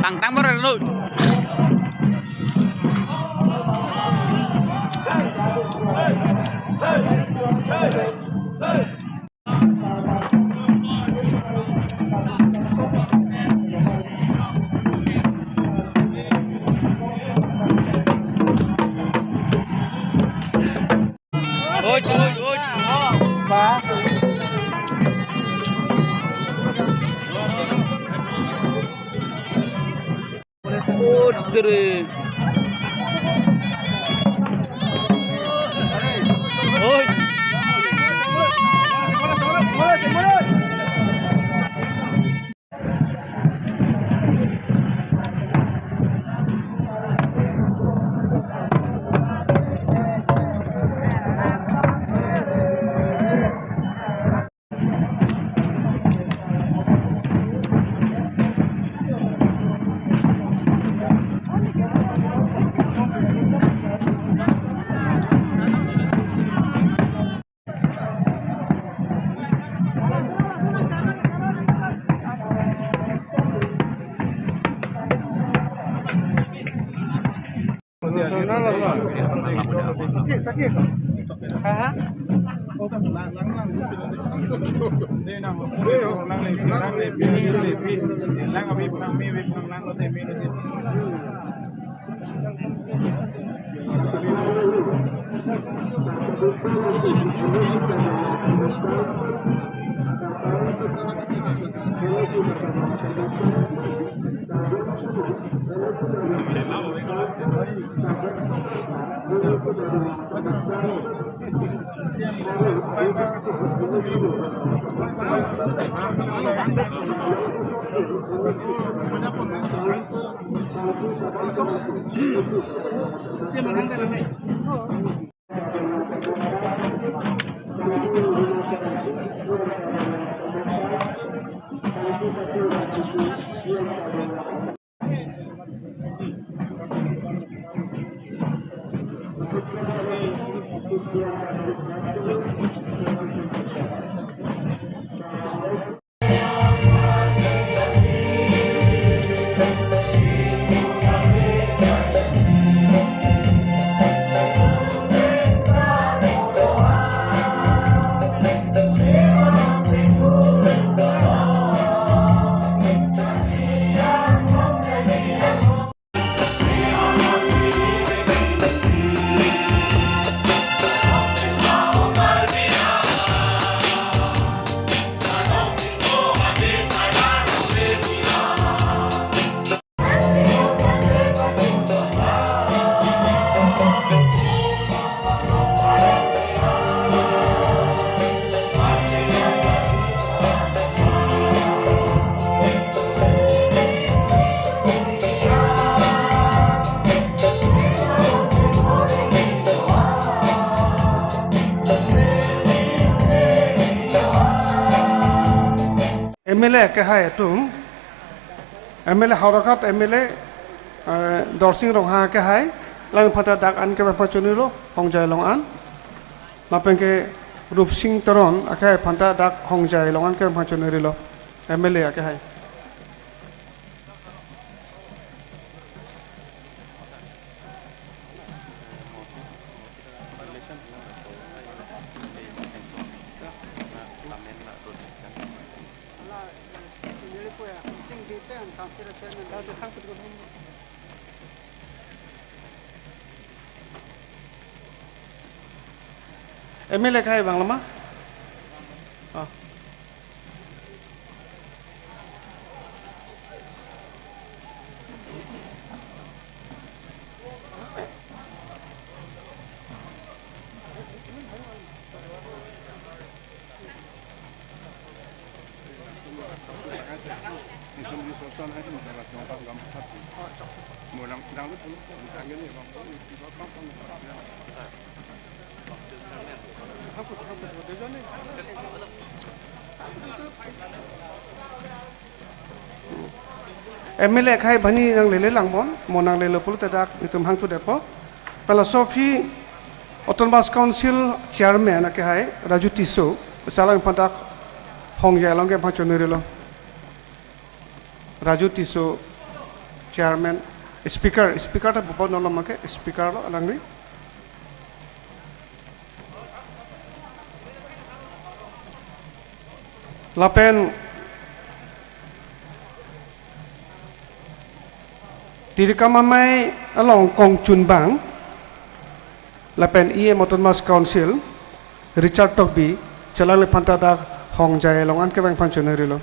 Tang baru dulu. Udah. Sakit. Hah? MLA के है तुम MLA हरकत MLA दर्शिंग रोहा के है लंग फटा दाग अन के बचुनी लो होंगजाय लोंगान मापें के रूप सिंह तरोन आखे फटा दाग होंगजाय लोंगान के बचुनी लो MLA के है MLA khai bang lama MLA khai bani nang lele langbon monang lele pul tedak itum hang tu depo philosophy autonomous council chairman ake hai Raju Tiso salang pantak hong jai long ke phachonirilo Raju Tiso chairman speaker ta bopon nolom ke speaker lo alangri lapen Tirkamamai along Kong Chun Bang, Lapen Autonomous Council, Richard Tokbi, Chalale Pantada Hong Jai along Ankevang Panchonarilo.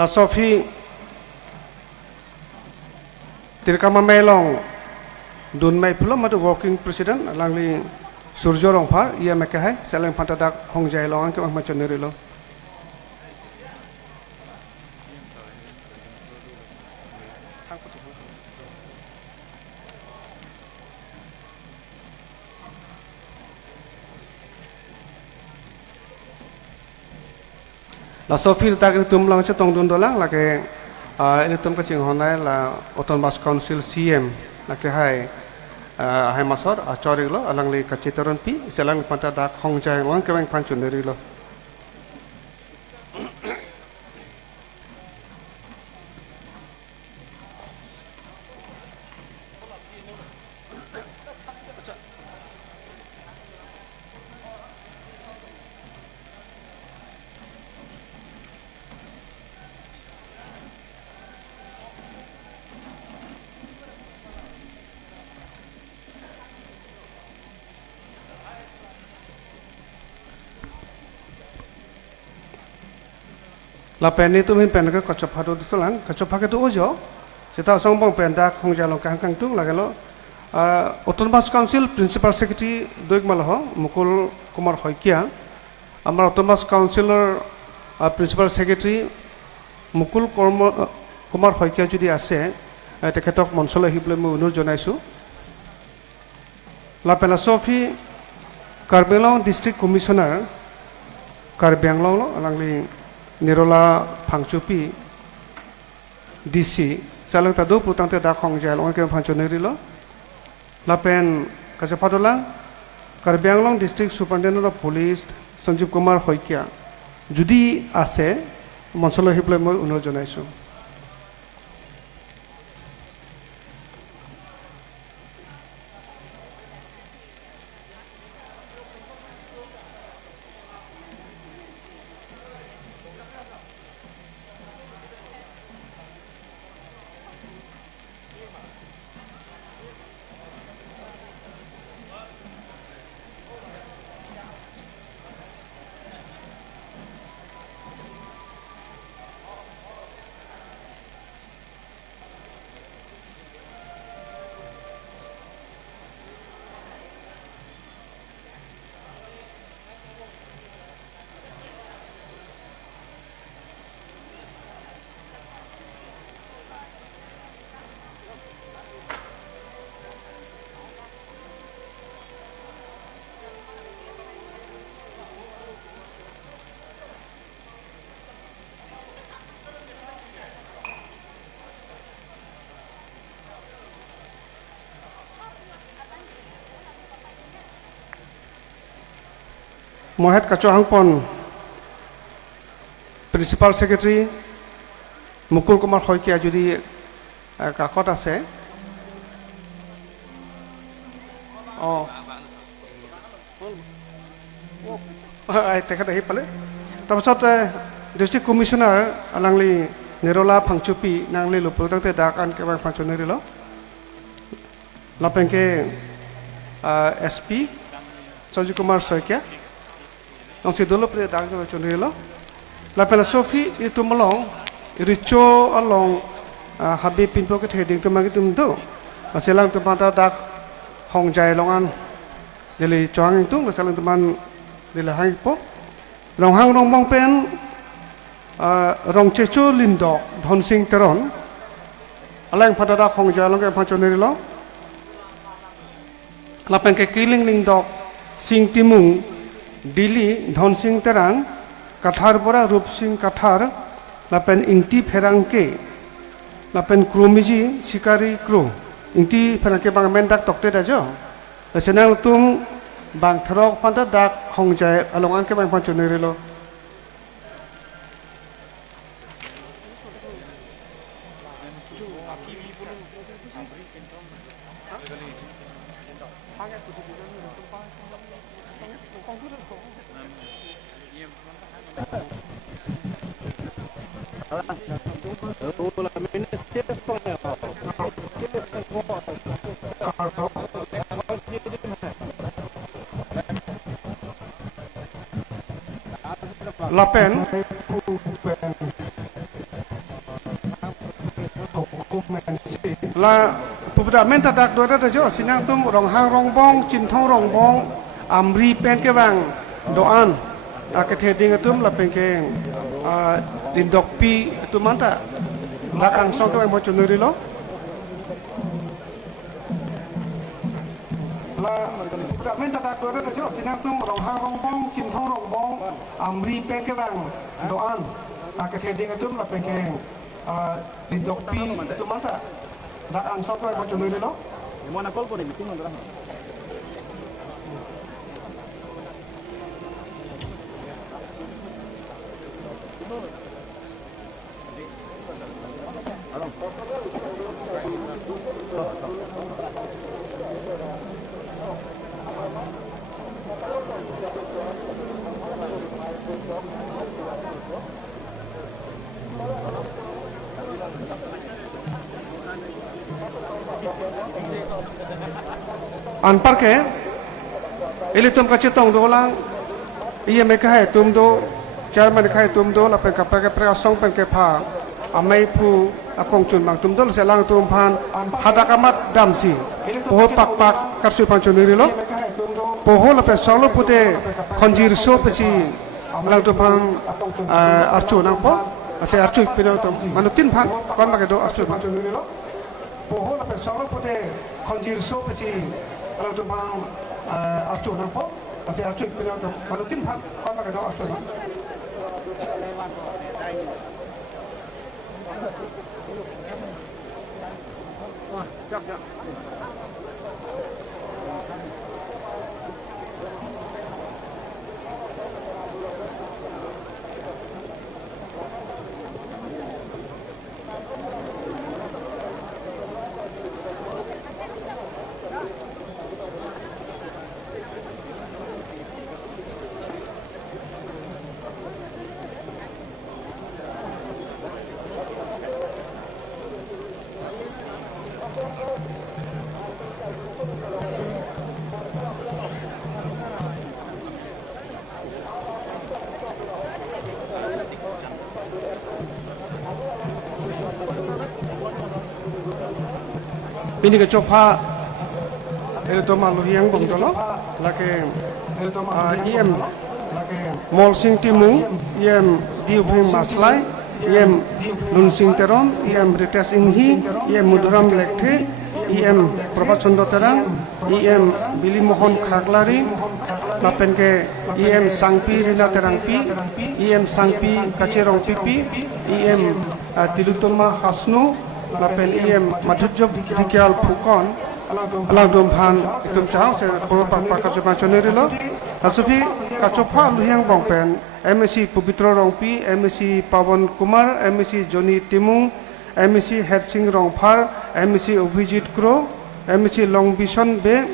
La Sophie Tirkama Melong Dun Mai Pulam Madu Working President Langli Surjo Rongpar Ia Mekahai Seleng Pantadak Hong Jai Longan Ke Mahmachonirilo La Sophie tak tum lang cetong dun dolang lake ini tum kecing honai la Autonomous Council CM lake hai hai masor acori lo alang li kacitaron pi selang panta dak hong jai wang kewang pancun dari lo La pen itu min pen ke kacop hadu itu lang kacop hake tu ojo seta songbong pen dak hong jalong kang tu lagelo Autonomous Council Principal Secretary doik malaho Mukul Kumar Hoikia amar Autonomous Councilor Principal Secretary Mukul Kumar Hoikia judi ase teketok monsolo hible mu unur jonaisu la pen Sophie Karbenglong District Commissioner Karbenglong lo alangli Nirola Pangchupi DC salang tadu putang te dak hong jai long ke Panchonirilo lapen kajapadolang Karbianglong District Superintendent of Police Sanjeev Kumar Hoikia judi ase monsolo hible moi unor jonaisu Mohet Kacohang Pon Principal Secretary Mukul Kumar Hoikia যদি কাকত আছে তেখেত আহি পালে তাৰপিছত district commissioner আলাংলি Nirala ফাংচুপি Nangli লুপুতাংতে ডাক আন কেবা ফাংচনেৰিল লাপেংকে SP Sanjeev কুমাৰ শইকীয়া নংসি দলপ্ৰে ডাক কেবা চনেৰিল লাপেলা Safi ইতুমলং ৰিচো along habi pinpo ke theding tu magi tum do maselang tu panta dak hong jai longan dili choang tu maselang tu man dili hang po rong hang rong mong pen rong chechu lindok dhon sing teron alang panta dak hong jai long ke phachoneri lo lapen ke kiling lindok sing timung dili dhon sing terang kathar bora rup sing kathar lapen ingti pherang ke lapen kru miji sikari kru inti pernah ke bang mendak tokte dajo senang tum bang throk panta dak hongjai alongan ke bang panchoneri lo lapen la pupda menta dak do da jo sinang tum rong hang rong bong chin thong rong bong amri pen ke bang doan ke theding tum lapen ke lindok pi tu manta lakang song ke bang bochoneri lo la pupda menta dak do da jo sinang tum rong hang rong bong chin thong rong bong amri pen ke bang doan ke theding tum lapen ke lindok pi tu manta lakang song ke bang bochoneri lo Mau nak call pun ini tunggu dulu. Anpar ke ili tum kachi tong do lang iya me kai tum do chairman kai tum do la pen ka pa ke pra song pen ke pha amai phu akong chun mang tum do se lang tum phan hadakamat damsi poho pak pak karsu panchoniri lo poho la pe solo pute khonjir so pechi lang tum phan archu nang po ase archu pino tum manutin phan kon ma ke do archu panchoniri lo poho la pe solo pute khonjir so pechi kalau tu bang arcu nampak, masih arcu pilih tu. Kalau tim hak, kau pakai doa arcu. Jap. Ini ke coba itu malu yang bong dolo, lagi IM mall sing timu, IM diubing maslai, IM nun sing teron, IM rites inghi, IM muduram lekte, IM Propat Chondo Terang, IM Billy Mohon Khaglari, lapen ke IM Sangpi Rina Terang Pi, IM Sangpi Kacerong Pipi, IM Tilutoma Hasnu, lapen IM Madhujjob Dikyal Phukon, alang dum phan tum chang se po pa ka se pa chone ri lo asufi ka chopha luhyang bong pen MSc Pubitro Rongpi MSc Pawan Kumar MSc Joni Timung MSc Hersing Rongphar MSc Obhijit Kro MSc Long Bison Be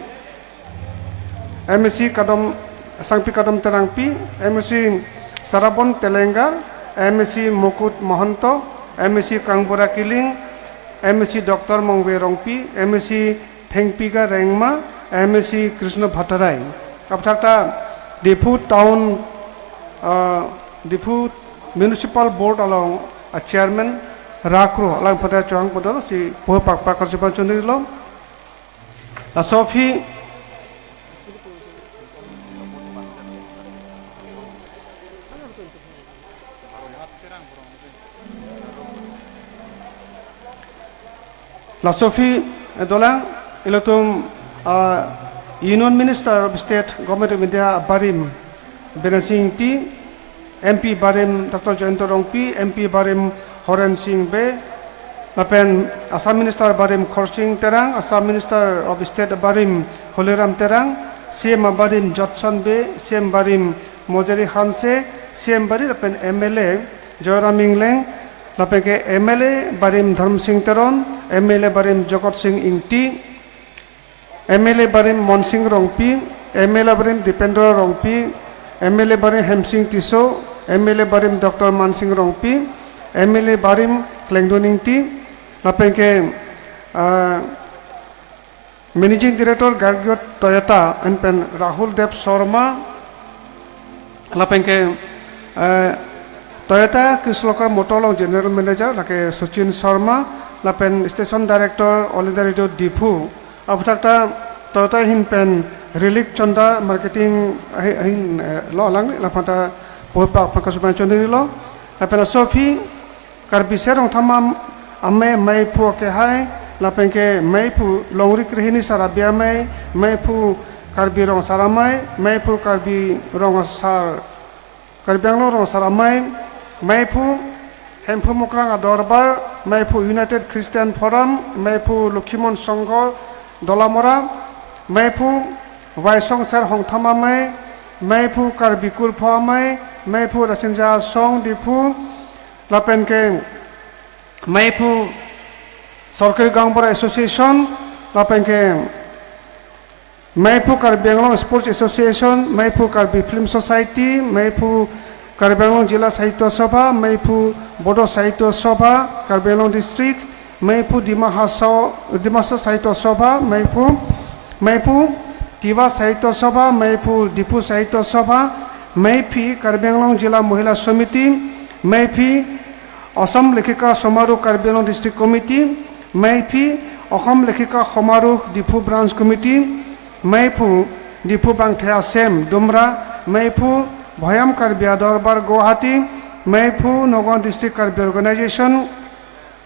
MSc Kadam Sangpi Kadam Terangpi MSc Sarabon Telenga MSc Mukut Mohanto MSc Kangbora Kiling MSc Dr. Mongwe Rongpi MSc Phengpiga Rengma MSc Krishna Bhattarai abthakta Difu Town Difu Municipal Board along a chairman Rakro alang pada chuang podor si po pak pak karsipan chundri lo la Sophie La Sophie Dolang ilotum Union Minister of State Government of India Barim Benasing T MP Barim Dr. Jayanto Rongpi MP Barim Horen Singh Be Lapen Assam Minister Barim Khorsing Terang Assam Minister of State Barim Holiram Terang CM Barim Jotson Be CM Barim Mojari Hanse CM Barim Lapen MLA Joyram Ingleng Lapen ke MLA Barim Dharm Singh Teron MLA Barim Jagat Singh Ingti MLA Barim Monsing Rongpi MLA Barim Dipendra Rongpi MLA Barim Hemsing Tiso MLA Barim Dr. Mansing Rongpi MLA Barim Klengdoning Ti Lapen ke Managing Director Gargyot Toyota and Pen Rahul Dev Sharma Lapen ke Toyota Kislokar Motorlong General Manager like Sachin Sharma Lapen Station Director All India Radio Difu abthakta Toyota hin pen Relic Chanda Marketing hin lo lang lapata po pa pakasupan chondri lo lapen Sophie karbiserong thamam ame mai pu ke hai lapen ke mai pu longri krihini sarabia mai pu karbirong saramai mai pu karbirong sar karbiang rong saramai mai pu Hempu Mokrang Adorbar mai pu United Christian Forum mai pu Lukhimon Songho Dolamora mai pu Vaisong Ser Hongthama mai pu Karbikur Pha mai pu Rasinja Song Dipu Lapen ke mai pu Sorkari Gangbora Association Lapen ke mai pu Karbi Anglong Sports Association mai pu Karbi Film Society mai pu Karbi Anglong Jila Sahitya Sabha mai pu Bodo Sahitya Sabha Karbi Anglong District mai pu Dimasa Sahitya Sabha mai pu Tiwa Sahitya Sabha mai pu Dipu Sahitya Sabha mai phi Karbi Anglong Jila Mahila Samiti mai phi Assam Lekhika Samaroh Karbi Anglong District Committee mai phi Assam Lekhika Samaroh Difu Branch Committee mai pu Difu Bangthea Sem Dumra mai pu Bhayam Karbi Adorbar Guwahati mai pu Nagaon District Karbi Organization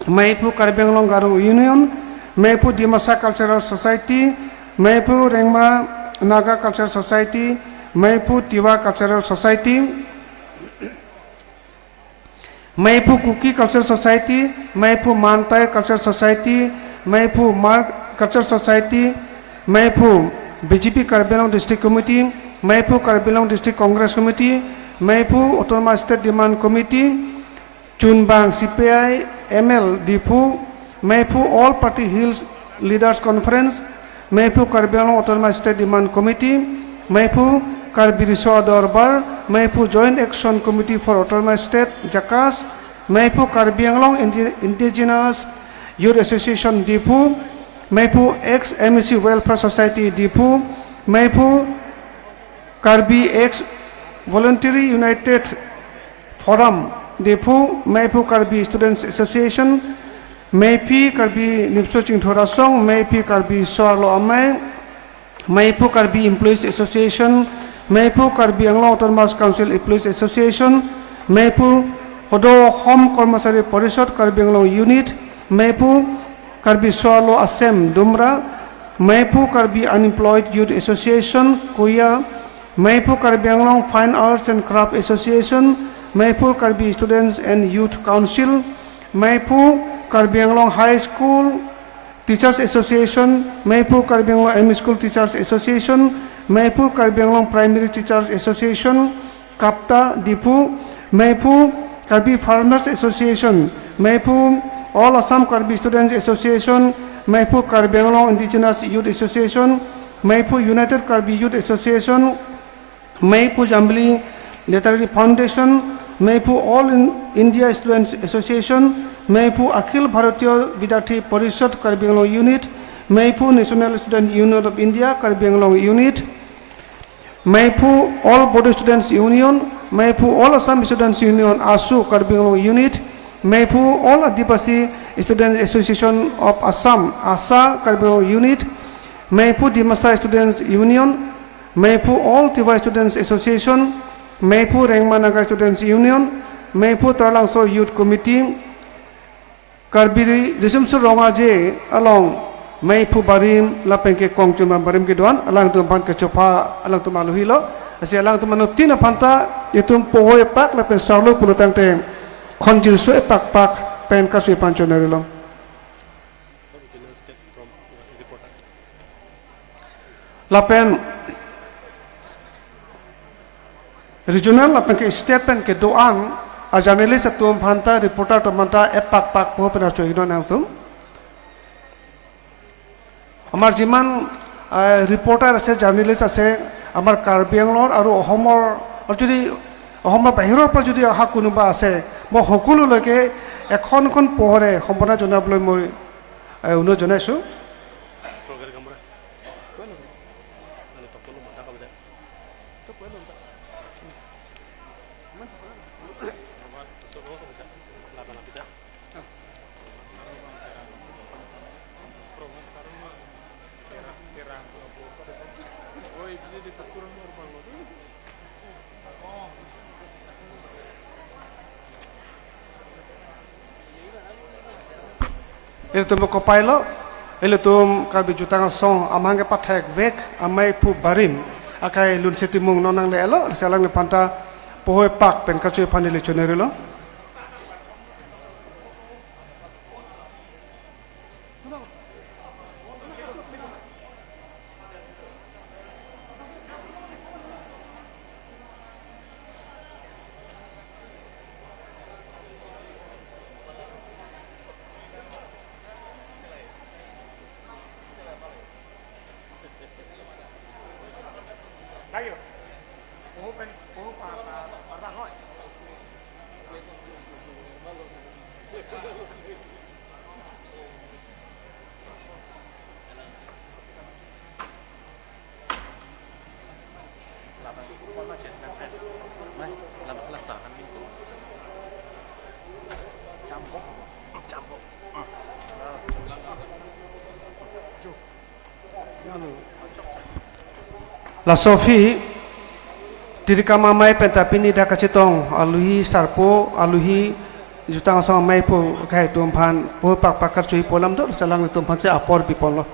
mai pu Karbi Anglong Garo Union mai pu Dimasa Cultural Society mai pu Rengma Naga Cultural Society mai pu Tiwa Cultural Society mai pu Kuki Cultural Society mai pu Mantai Cultural Society mai pu Mark Cultural Society mai pu BJP Karbi Anglong District Committee mai pu Karbi Anglong District Congress Committee mai pu Autonomous State Demand Committee Chunbang CPI ML Difu mai pu All Party Hills Leaders Conference mai pu Karbi Anglong Autonomous State Demand Committee mai pu Karbi Riswa Dorbar mai pu Joint Action Committee for Autonomous State Jakas mai pu Karbi Anglong Indigenous Youth Association Difu mai pu ex MSc Welfare Society Difu mai pu Karbi ex Voluntary United Forum Difu mai pu Karbi Students Association mai pi Karbi Nipso Chingthora Song mai pi Karbi Soarlo Amai mai pu Karbi Employees Association mai pu Karbi Anglong Autonomous Council Employees Association mai pu Hodo Home Kormasari Parishad Karbi Anglong Unit mai pu Karbi Soarlo Assem Dumra mai pu Karbi Unemployed Youth Association Kuya mai pu Karbi Anglong Fine Arts and Craft Association mai pu Karbi Students and Youth Council mai pu Karbi Anglong High School Teachers Association, Maipur Karbi Anglong M School Teachers Association, Maipur Karbi Anglong Primary Teachers Association, Kapta Dipu, Maipur Karbi Farmers Association, Maipur All Assam Karbi Students Association, Maipur Karbi Anglong Indigenous Youth Association, Maipur United Karbi Youth Association, Maipur Jambli Literary Foundation, Maipur All India Students Association, Maipur Akhil Bharatiya Vidyarthi Parishad Karbi Anglong Unit, Maipur National Student Union of India Karbi Anglong Unit, Maipur All Body Students Union, Maipur All Assam Students Union ASU Karbi Anglong Unit, Maipur All Adipasi Students Association of Assam ASA Karbi Anglong Unit, Maipur Dimasa Students Union, Maipur All Tivai Students Association, Maipur Rengma Naga Students Union, Maipur Tarlangso Youth Committee, Karbiri Risumsu Rongaje along Maipur Barim Lapengke Kongchuma Barim Kiduan alang tumpan ke Chopa alang tumalu hilo asi alang tumanu tina panta itum pohoy pak lapen sarlo pulutang te konjil sue pak pak pen kasui panchonarilo lapen regional lapen ke statement ke doan a journalist atum phanta reporter tomanta epak pak po pena choino nangtum amar jiman reporter ase journalist ase amar Karbi Anglong aru Ohomor jodi Ohomor bahiror par jodi aha kunuba ase mo hokulu leke ekhon pohore সম্পনা জনাবলৈ মই অনুৰোধ জনাইছো Itu tum kopailo, itu tum Karbi jutang song amangge pathek vek amai pu barim akai lun setimung nonang lelo selang le panta pohoi pak pen kacui pandile chonerilo La Sophie diri kama mai pentapini da kacitong aluhi sarpo aluhi jutang song mai po kai tumpan po pak pakar cui polam do salang tumpan se apor pipon lo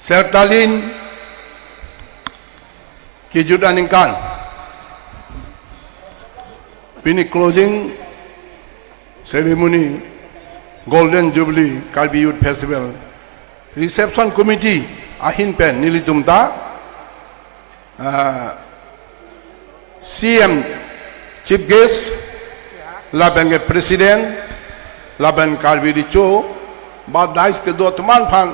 Sertalin Kijudaningkan Pini closing ceremony Golden Jubilee Karbi Youth Festival Reception Committee Ahin Pen Nilitumta CM Chief Guest Laban President Laban Karbi Richo Bad Dais ke dua teman pan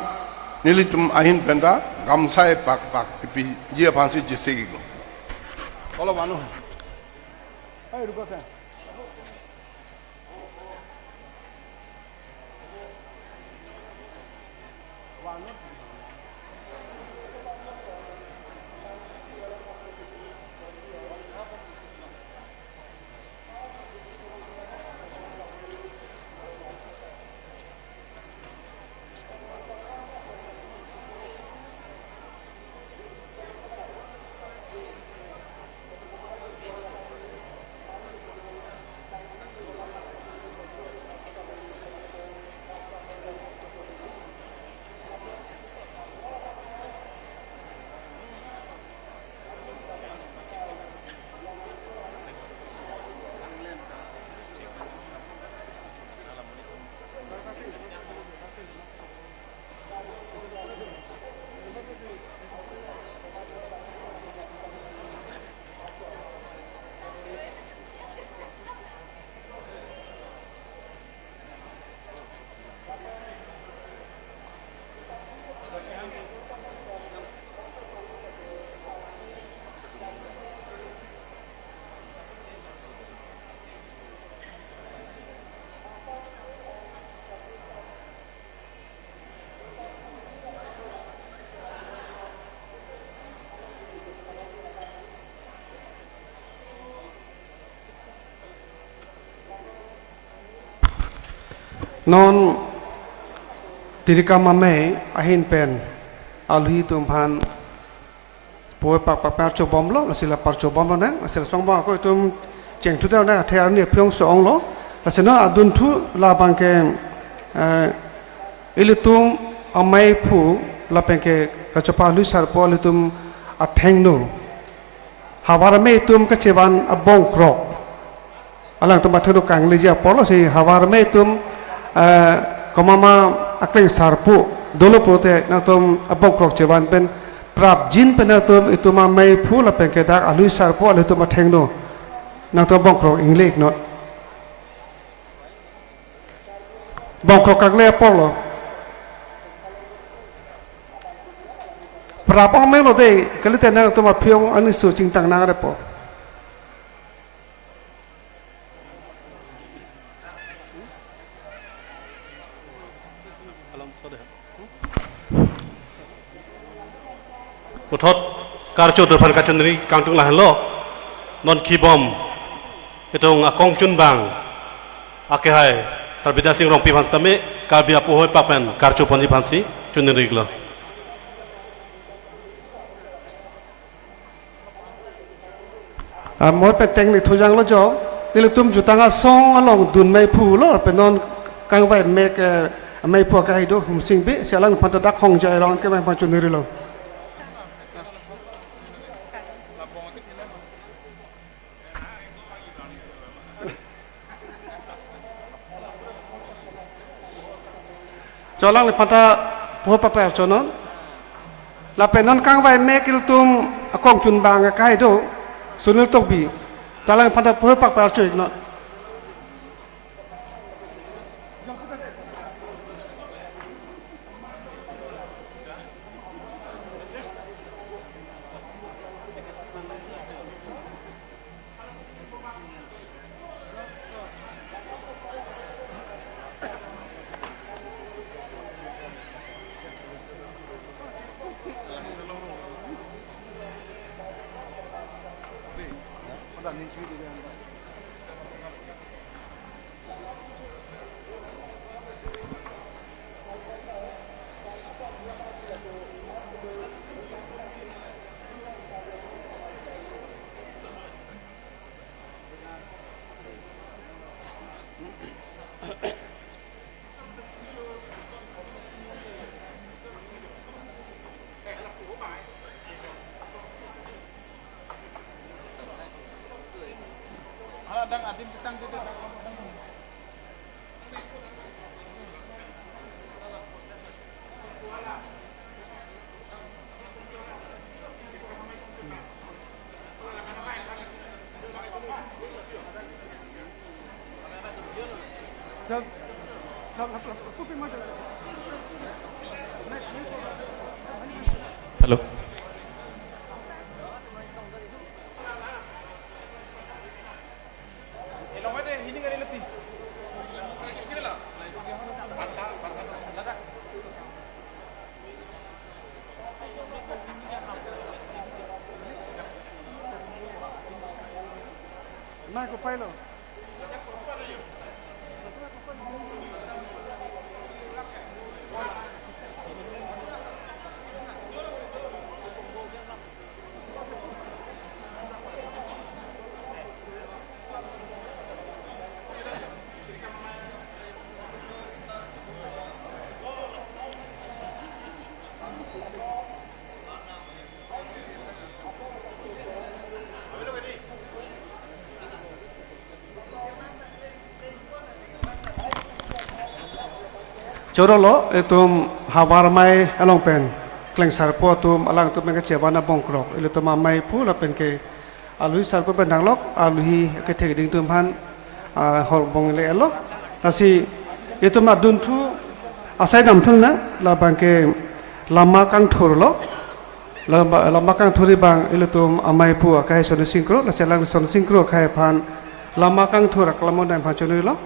Nilitum Ahin Penta Gamsai Pak Pak Pipi Dia Pansi Jisegi Kalau mana Ayo rupakan. non tirika mame ahin pen alhi tum phan poe pak pak par chobom lo sila par chobom lo na sila songba ko tum cheng thu na thar ni pyong song lo sila adun thu la bangke ilitum amai phu la pengke kachapa lu sar po litum atheng no hawara me tum kachewan abong krok alang tum athu kang leja polo si hawara me tum komama akleng sarpu dolo pote na tum abong krok chewan pen prap jin pen na tum ituma mai phu la pengke dak alu sarpu alu tum atheng no na tum abong krok inglek no bong krok kang le polo prap ong me lo de kalite na tum apyong ani su ching tang na re po Putot karcho terpan kacundri kangtung lahan lo non kibom itong akong chunbang akehai sarbida sing rong pi phans tame kabia pohoi papen karcho ponji phansi chundri glo moi pe teng ni thujang lo jo ni tum jutanga song along dun mai phu lo pe non kang vai mek mai phu kai do hum sing be selang phan ta dak hong jai rong ke mai pa chundri lo cholang le phata po pa pa chonon la pe non kang vai mek il tum akong chun bang kai do sunil tok bi talang phata po pa pa choik no hello na ko pai lo Corolo itum hawar mai along pen kleng sarpo tum alang tum ke cebana bongkrok ilu tum mai pu la pen ke alui sarpo pen danglok alui ke thek ding tum phan hor bong le elo nasi itum adun thu asai dam thun na la bang ke lama kang thur lo lama kang thuri bang ilu tum amai pu kai son singkro la selang son singkro kai phan lama kang thur aklamon dan phan chonu lo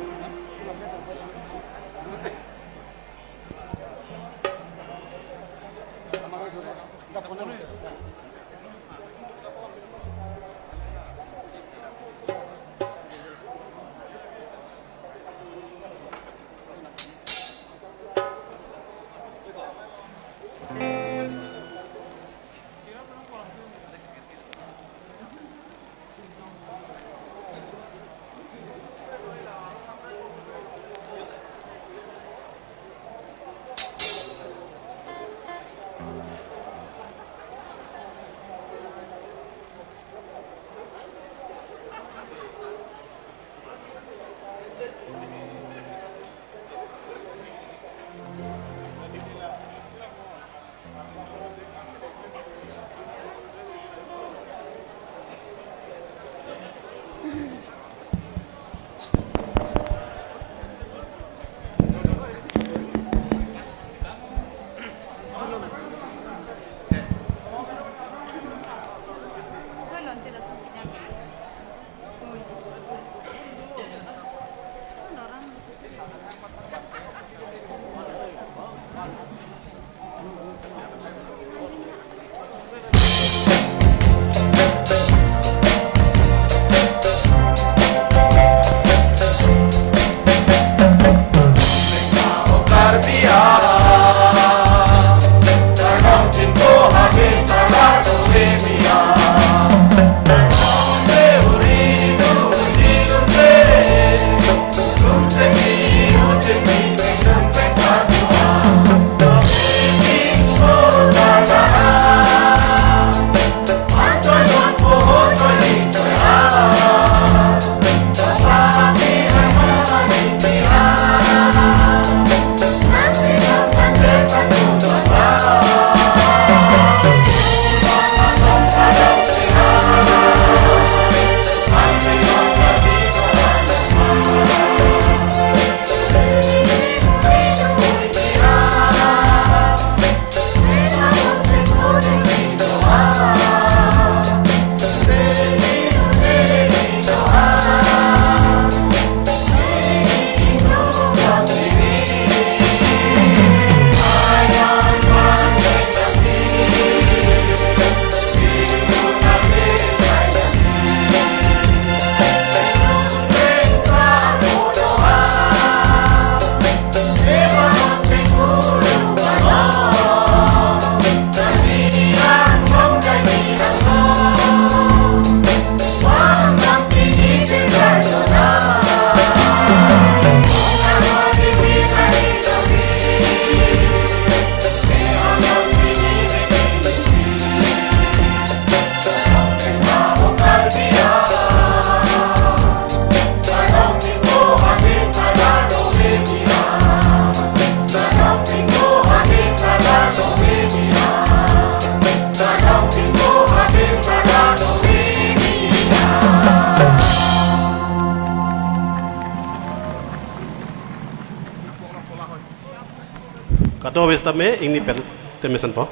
atau wis tame ini pen temesan po.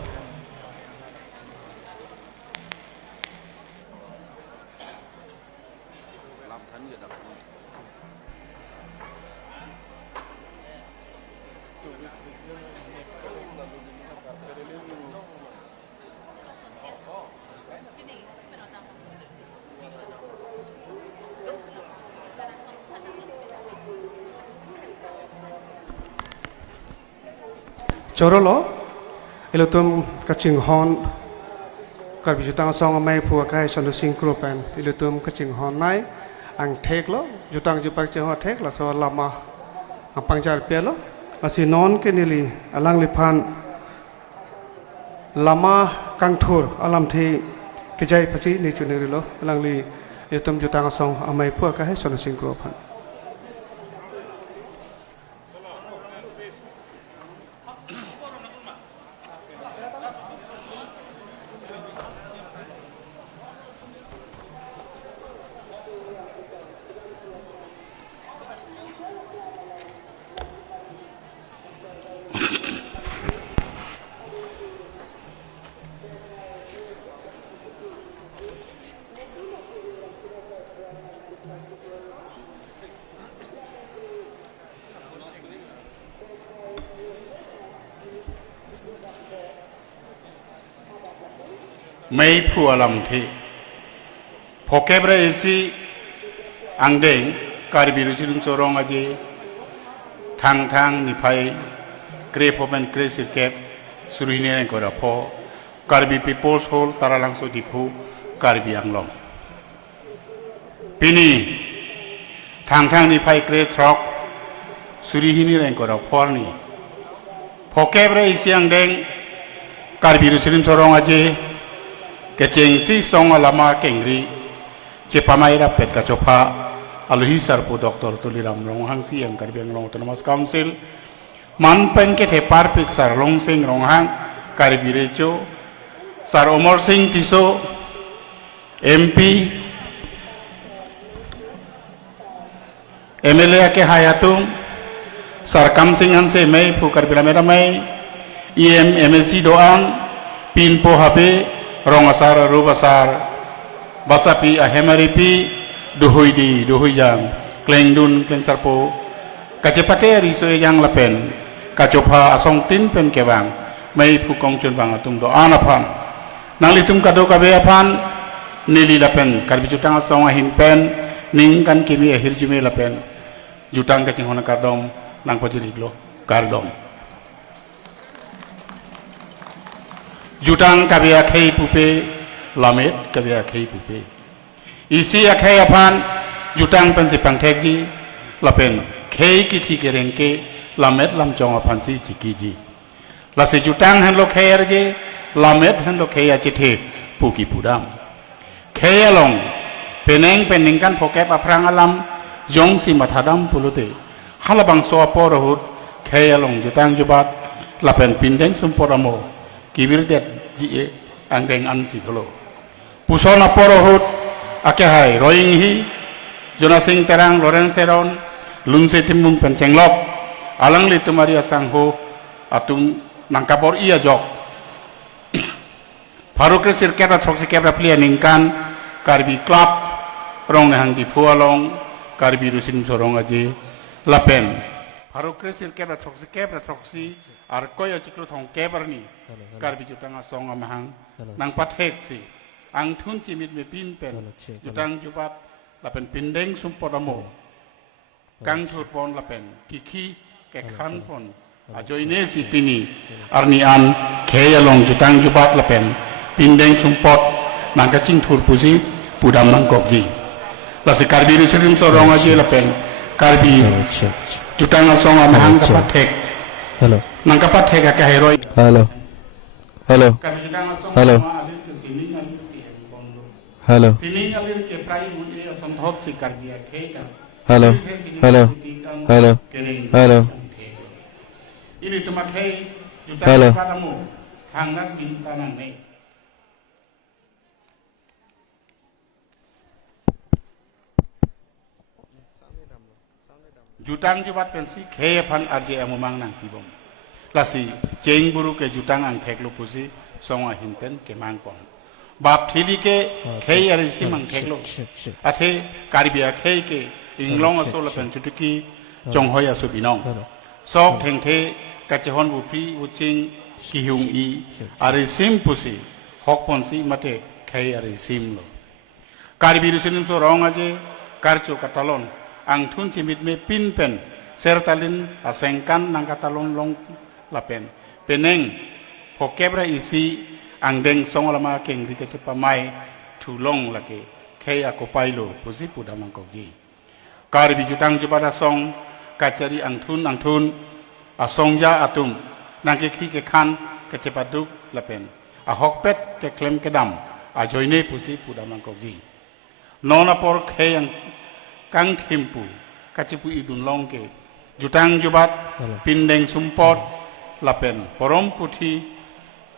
Corolo, ilutum kacing hon, karbi jutang song amai phua kai sondu singkropen, ilutum kacing hon nai, ang tek lo, jutang jupak ceng tek la so lama, ang pangjar pia lo, masih non ke nili, alang lipan, lama kang tur, alam thi, kejai pasti ni cuniri lo, alang li, ilutum jutang song amai phua kai sondu singkropen. Mei pu alam thi phokebre isi angdeng karbiru silum sorong aje thang thang nipai kre phopen kre sirkep surine ko rapho karbi people's hall taralang so dipu karbi anglong pini thang thang nipai kre truck surihini ren ko rapho ni phokebre isi angdeng karbiru silum sorong aje keceng si song alama kengri cepamai rapet kacopa aluhi sarpu doktor tuliram ronghang si yang karbiang long autonomous council man pengke hepar pik sar long sing ronghang karbirecho sar omor sing tiso MP MLA ke hayatum sar kam sing anse mei pu karbila mera mei MSC doan pin po habe Rongasar rubasar basapi ahemaripi duhui jang kleng dun kleng sarpo kacepate risoe jang lapen kacopa asong tin pen kebang mai pukong chun bang atum do anapam nalitum kado kabe apan nili lapen karbi jutang asong ahin pen ning kan kimi ahir jume lapen jutang kacing hona kardom nang pajiri glo kardom jutang kabia khei pupe lamet kabia khei pupe isi akhei apan jutang pensipang thekji lapen khei ki thi kerengke lamet lamchong apan si chikiji lase jutang han lo khei arje lamet han lo khei achithe puki pudam khei along peneng kan phokep aprang alam jong si mathadam pulute halabang so aporohut khei along jutang jubat lapen pindeng sumporamo kibir det ji angdeng ansi tholo pusona porohut akehai roing hi jonasing terang lawrence teron lunse timung pencenglok alang li tumari asangho atung nangkapor iya jok farukre sirketa throksi kebra planning kan karbi club rong hang di phualong karbi rusin sorong aje lapen farukre sirketa throksi ar koy achikru thong kebarni karbi jutang asong amahang nang pathek si ang thun chimit me pin pen jutang jubat lapen pindeng sumpodamo kang thurpon lapen kiki ke khan pon ajoine si pini arni an kheyalong jutang jubat lapen pindeng sumpot nang kaching thurpusi pudam nang kokji lase karbi rusilim torong aje lapen karbi jutang asong amahang pathek hello nangkapat hega ka heroi hello hello hello hello sining alir ke prai muje asonthop si karbiya theka hello hello hello hello ini tumak hei hello padamu hangat bin tanang nei jutang jubat pensi khey phan arje amumang nang tibom ลาสีเจงบุรุเกจุตังอังเทกลุปุสีสองหินเป็นเกมังปองบาปทีลีเกเคยอะไรสิมังเทกลุอาเทการิเบียเคยเกอิงลองอโซลเป็นจุดกีจงหอยอสุบินองซอกเทงเทกัจจฮอนบุพรีอุจิงกิฮุงอีอาริซิมปุสีฮอกปอนซีมาเตเคยอาริซิมโลการิบีรุสินิมโซรองอาเจการโจกัตลอนอังทุนจิมิดเมปินเป็นเซอร์ตัลินอาเซงกันนังกัตลอนลงลาเป็นเป็นเองพอเก็บไรอีซีอังเดงสองละมาเก่งที่จะจะปะไม่ถูลงละเกเคยอาโกไปโลปุสิปุดามังกจีการิบีจุตังจุบาดาสองกัจจารีอังทุนอาสงยาอาตุมนังเกขี้เกขันเกจะปัดุกละเป็นอาฮอกเป็ดเกเคลมเกดำอาจอยเนปุสิปุดามังกจีนอนาปอร์เคยังกังทิมปูกัจจิปุอีดุนลองเกจุตังจุบัดปินเดงสุมปอดละเป็นปรมพุทธี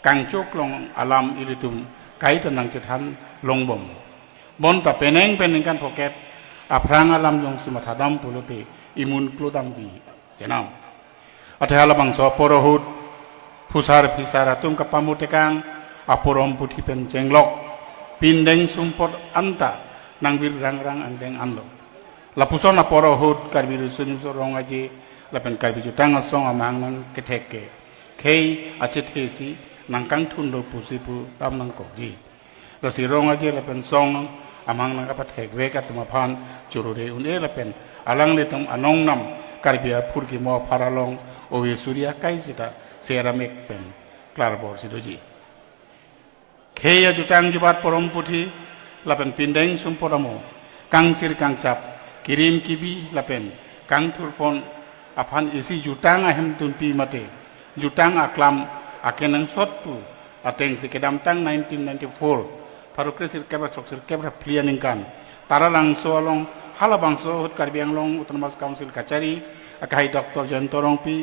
กังโจกลงอารามอิริตุมไกตันนังจะทันลงบ่มบนตะเป็นเองเป็นกันพอเก็บอาพรางอารามยงสมัทดัมปุโลเตอิมุนกลูดัมบีเสนามอัฐาลบังสอปรหุดผู้สารพิสารตุมกับปามุตกังอาปรมพุทธีเป็นเจงลอกปินเดงสุมปอดอันตะนางวิรรังรังอันเดงอันโลลาพุสอนปรหุดการบิรุสุนิมสรองอาจีลาเป็นการบิจุตังอสองอามังนังเกเทเกเคยอาจจะเทสีนังกังทุนโลปุสิปุตามนังกอกจีลาสีรองอาจีลาเป็นสองอามังนังกับเทกเวกัตมาพันจุรุเรอุนเอลาเป็นอลังเลตมอนงนำการบิอาพูดกิมอพาราลงโอเวสุริยาไกสิตาเซรามิกเป็นคลาร์บอร์สิโดจีเคยจุตังจุบัดปรมพุทธีลาเป็นปินเดงสุมปรโมกังสิรกังจับกิริมกิบีลาเป็นกังทุรปนอภันอิสิจุตังอาหิมตุนปีมาเตจุตังอักลัมอาเกนังสดปูอาเตงสิกดัมตัง1994พารุคริสิรเก็บรักสิรเก็บรักเพลียนิกันตาราลังโซลงฮัลบังโซหุดการเบียงลงอุตมัสคาวสิลกัจจารีอาคายดรเจนตรองปี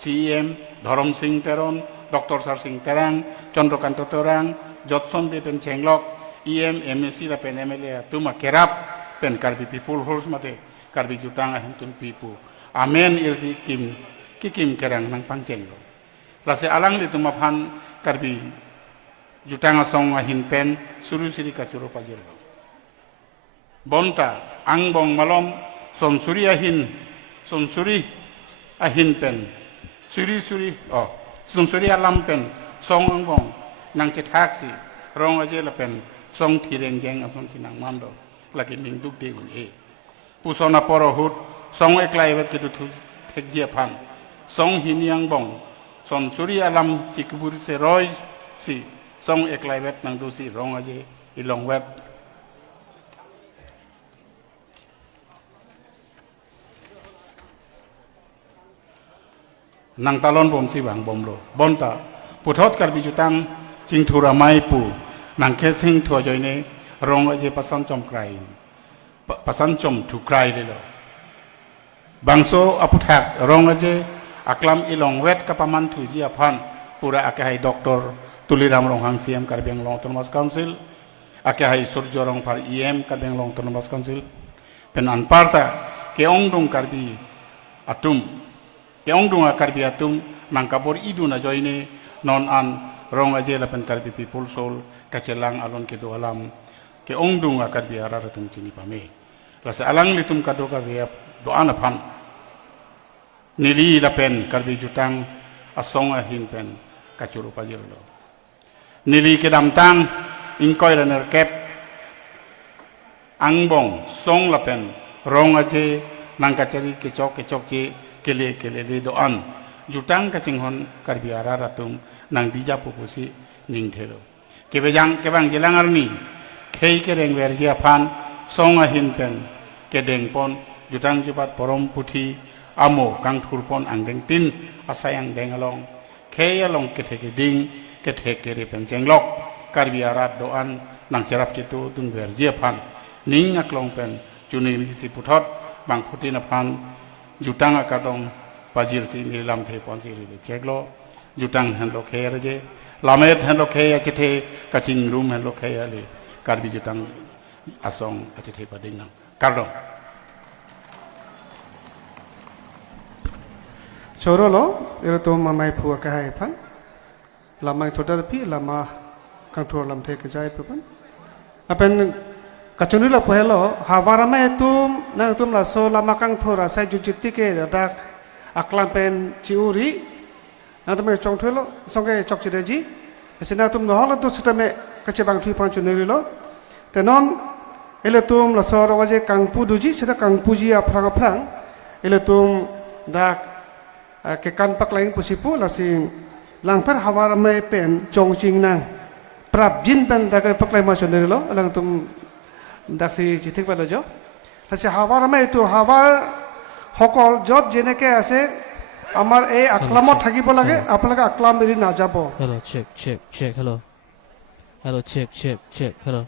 CEM ดอรมสิงห์เตรอนดรสารสิงห์เตรังจันทร์กันตรังจดสมเด็จเป็นเชงล็อก EM MSC ละเป็น MLA ตุมาเกรับเป็นการบิpeople holds มาเตการบิจุตังอาหิมตุนปีปูอาเมนอิรซิกิมเกรังนังปังเจงโลลาเซอลังลิตุมาพันการบิจุตังอาสองอาหินเป็นสุรุสิริกัจจุรปาเจโลบอนตาอังบองมาลอมสมสุริอาหินสมสุริอาหินเป็นสุริสมสุริอาลัมเป็นสองอังบองนังเจทักสิรองอาเจละเป็นสองทีเรงแยงอาสมสินังมันโดลากิมิงดุกเดอุนเอผู้สนาปรหุดสองเอกลายเวทกิดุเทกเจียพันสองหินยังบองสมสุริอาลัมจิกบุริเซรอยสิสองเอกลายเวทนังดูสิรองอาเจอิลองเวทนังตาลอนบอมสิบังบอมโลบอนตาปุถอดการบิจุตังจิงทุราไมปูนังเคสิงทัวจอยเนรองอาเจปัสสันจอมไกรปัสสันจอมถูกไกรเลยล่ะบางโซอพุทักรองอาเจอักลัมอิลองเวทกับปามันทุจีอาพันปุระอาเกให้ด็อกเตอร์ตุลิรามรองหังเซียมการเบียงลองตนมัสคาวซิลอาเกให้สุรจรองพาร์EMการเบียงลองตนมัสคาวซิลเป็นอันปาร์ตาเกองดงการบิอาตุมเกองดงอาการบิอาตุมนังkabor idu na joy ni non an rong aje la pen karbi people soul kacelang alon ke do alam ke ong dung akar bi ara tum chini pame la sa alang li tum kado ka be do an phan nili la pen karbi jutang asong a hin pen kachuru pajir lo nili ke dam tang in koi la ner kep ang bong song la pen rong aje nang kachari ke chok ji kele do an jutang kachinghon karbi ara ratum nang dija pupusi ning thelo ke bang jelang arni khei ke reng wer ji aphan song a hin pen ke deng pon jutang jupat porom puthi amo kang thur pon angdeng tin asayang deng along khei along ke theke ding ke theke re pen jenglok karbi ara do an nang serap chitu tun wer ji aphan ning aklong pen chuni si puthot bang phutin aphan jutang akadong pajir si ni lam the pon si ri cheklo jutang han lo khe je lamet han lo khe achithe kaching room han lo khe ale karbi jutang asong achithe pading nang kardo Soro lo ilo tu mamai phua ka hai phan lama thoda pi lama kang thor lam the ka jai phan apen kachuni lo phelo hawara mai tum na tum la so lama kang thora sai jujiti ke dak aklam pen chiuri na tum chong thelo songe chok chide ji sina tum no hol tu sitame kache bang thui pan chuneri lo tenon ele tum la so ro je kang pu duji sita kang puji aprang ele tum dak ke kan pak lain pusipu la si lang per hawara mai pen chong ching nang prap jin pen dak pak lain ma chuneri lo lang tum dak si chitik pa lo jo la si hawara mai tu hawar hokol job jene ke ase আমার এই আকলামত থাকিব লাগে আপোনালোকে আকলাম এৰি নাযাব Hello, check. Hello. Hello, check. Hello.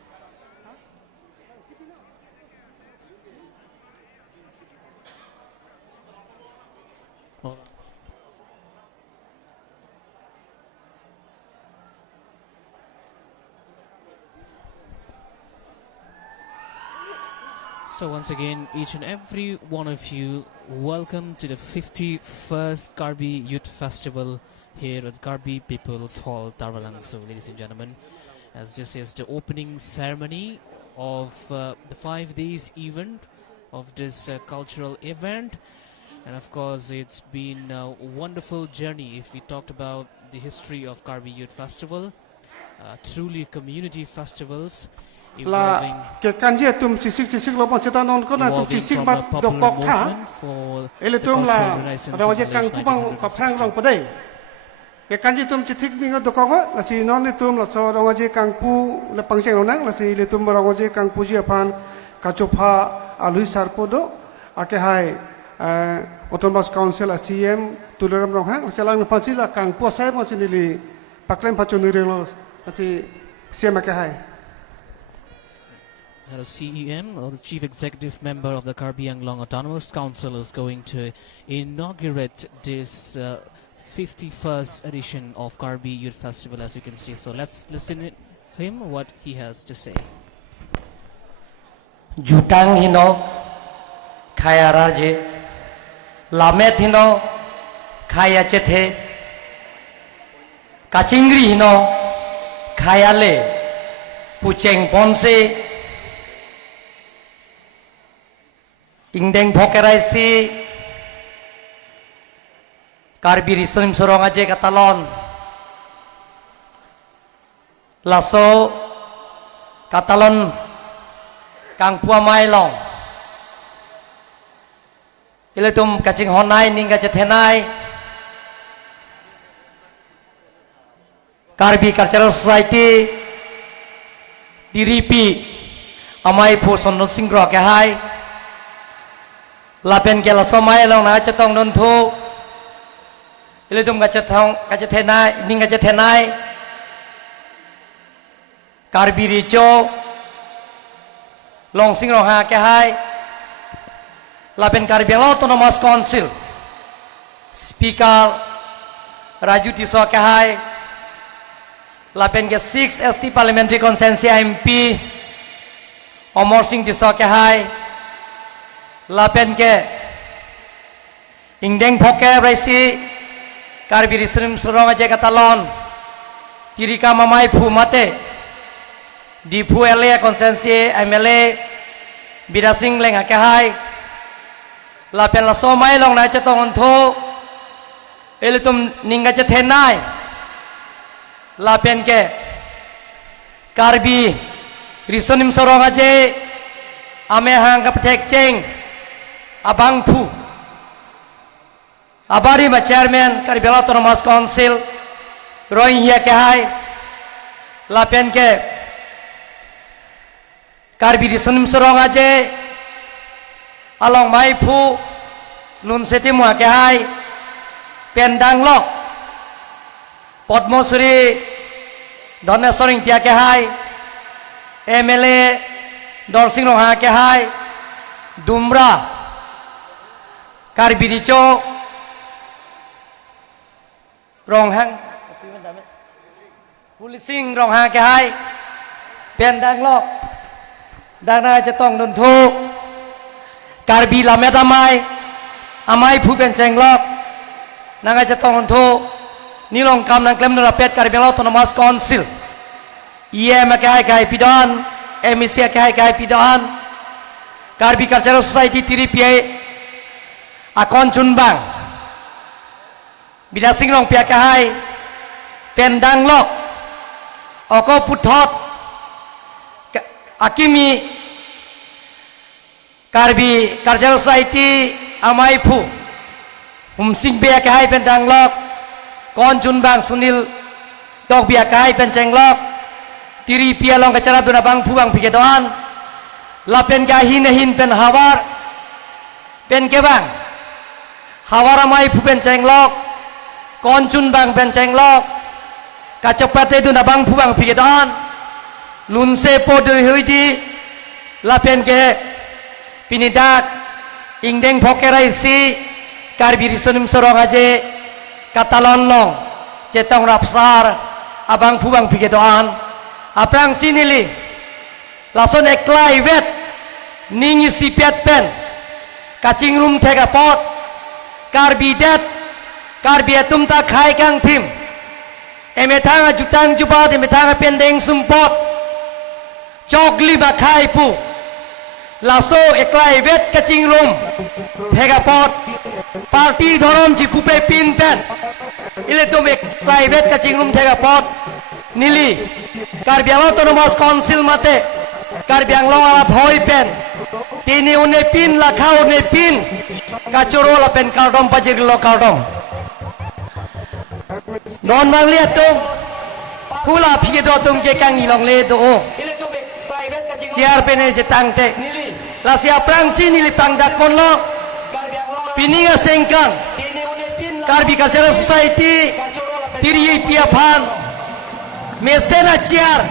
So once again, each and every one of you, welcome to the 51st Karbi Youth Festival here at Karbi People's Hall, Tarwalang. So ladies and gentlemen, as this is the opening ceremony of the 5 days event of this cultural event. And of course, it's been a wonderful journey. If we talked about the history of Karbi Youth Festival, truly community festivals, la ke kanji tum chisik lo pacheta non ko na tum chisik ba do kok tha ele tum la ro je kang kupang ka phrang rong padai ke kanji tum chithik mi do kok la si non le tum la so ro je kang pu le pangcheng ro nang la si le tum ro je kang pu ji aphan ka chopha alui sarpo do ake hai autonomous council acm tuleram rong ha selang na pasi la kang pu sai mo sinili paklem phachoni re lo si siam ake hai The CEM, or the Chief Executive Member of the Karbi Anglong Autonomous Council, is going to inaugurate this 51st edition of Karbi Youth Festival, as you can see. So let's listen to him, what he has to say. Jutang hino khaya raje, lamet hino khaya chethe, kachingri hino khaya le, pucheng ponse, ingdeng phokerai si Karbi risonim sorong aje katalon laso katalon kang puamai long iletum kaching honai ning kache thenai Karbi Cultural Society diripi amai phu sonno singro ke hai la pen ke la somai long na cha tong don thu ile tum ka cha thenai ning ka cha thenai Karbi ri cho long sing rong ha ke hai la pen Karbi Autonomous Council speaker Raju Tiso ke hai la pen ke 6 ST Parliamentary Consensus MP Omor Singh Tiso ke hai lapen ke ingdeng phoke raisi Karbi risrim surong aje katalon tirika mamai phu mate di phu LA konsensi MLA bidasing leng ke hai lapen la somai long na chetong tho elitum ninga che thenai lapen ke Karbi risrim surong aje ame hang ka pthek cheng abang phu abari ma chairman Karbi Autonomous Council roing ya ke hai lapen ke Karbi risonim sorong aje along mai phu lun seti mua ke hai pendang lok Padmosuri donne soring tia ke hai MLA Dorsing rong ha ke hai Dumra Karbi Richo rong hang Pulising rong ha ke hai pen dang lok dang na cha tong don thu Karbi lamet amai phu pen cheng lok nangai cetong untuk nilong kam nang klem nara pet Karbi Autonomous Council IE makai kai pidan emisi kai pidan Karbi Cultural Society tiripiai akon chunbang bidasing rong pia kai pendang lok oko puthot akimi Karbi Cultural Society amai phu humsing pia kai pendang lok kon chunbang sunil dok pia kai penceng lok tiri pia long kacara duna bang phu bang pikedoan lapen gahin hin pen hawar pen ke bang hawar amai phu penceng lok kon chunbang penceng lok kacepate duna bang phu bang pikedoan lunse po de huidi lapen ke pinidak ingdeng phokerai si Karbi risunum sorong aje katalon long cetong rapsar abang phu bang pikedoan aprang sinili lason eklai vet ningi sipiat pen kacing rum tega pot Karbi det Karbi atum ta khai kang tim emetanga jutang jubat emetanga pendeng sumpot chokli ba khai pu laso eklai vet kacing rum tega pot parti dhorom ji pupe pin pen ile tum eklai vet kacing rum tega pot nili Karbi Autonomous Council mate Karbi Anglong alat hoi pen tini une pin lakau une pin kacuro la pen kardom pajir lo kardom non mang liat tu hula phi do tum ke kang ilong le do ciar pene je tang te la sia prang sini li pang dak kon lo pininga sengkang Karbi Cultural Society tiri pia phan mesena ciar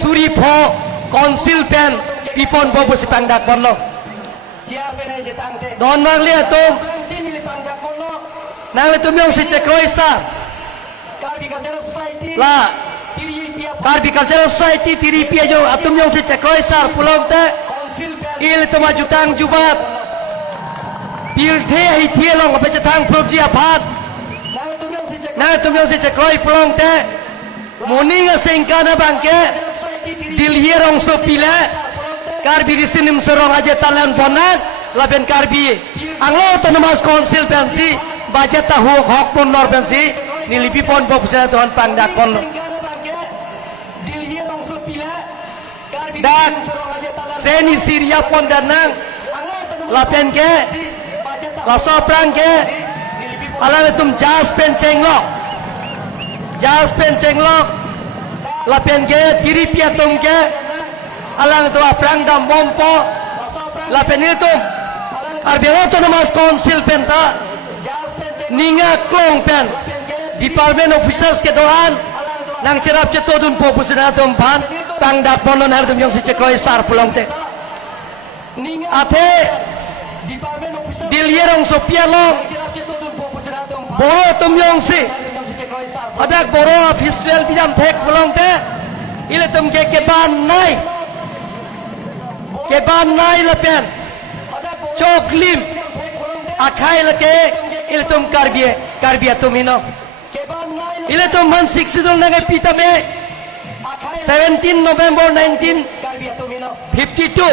suri pho council pen pipon bobo si pang dak kon lo don mang liat tu nang tum yong si chekroi sa la Karbi Cultural Society tiri pia jo atum yong si chekroi sar pulong te il tuma jutang jubat pil the hi thielong pe chatang probji aphat na tum yong si chekroi pulong te morning sengkana bangke dilhierong so pile Karbi risinim sorong aja talan ponat laben Karbi Anglo Autonomous Council pensi budget tahu hok pon lor pensi nilipi pon bob sa tuan pangdak pon dak treni Syria pon danang lapen ke la soprang ke ala tum jas penceng lok lapen ke tiri pia tum ke alang tu aprang dam bompo lapen itu Karbi Autonomous Council penta ninga klong pen department officers ke doan nang cerap cetodun popusina tum pan pangdak ponon har tum yong si cekroi sar pulong te ate dilierong sopia long boro tum yong si adak boro festival bidam thek pulong te ile tum ke ban nai lapen choklim akhai lake ile tum Karbi atum ino ile tum man 6 dol naga pita me 17 November 1952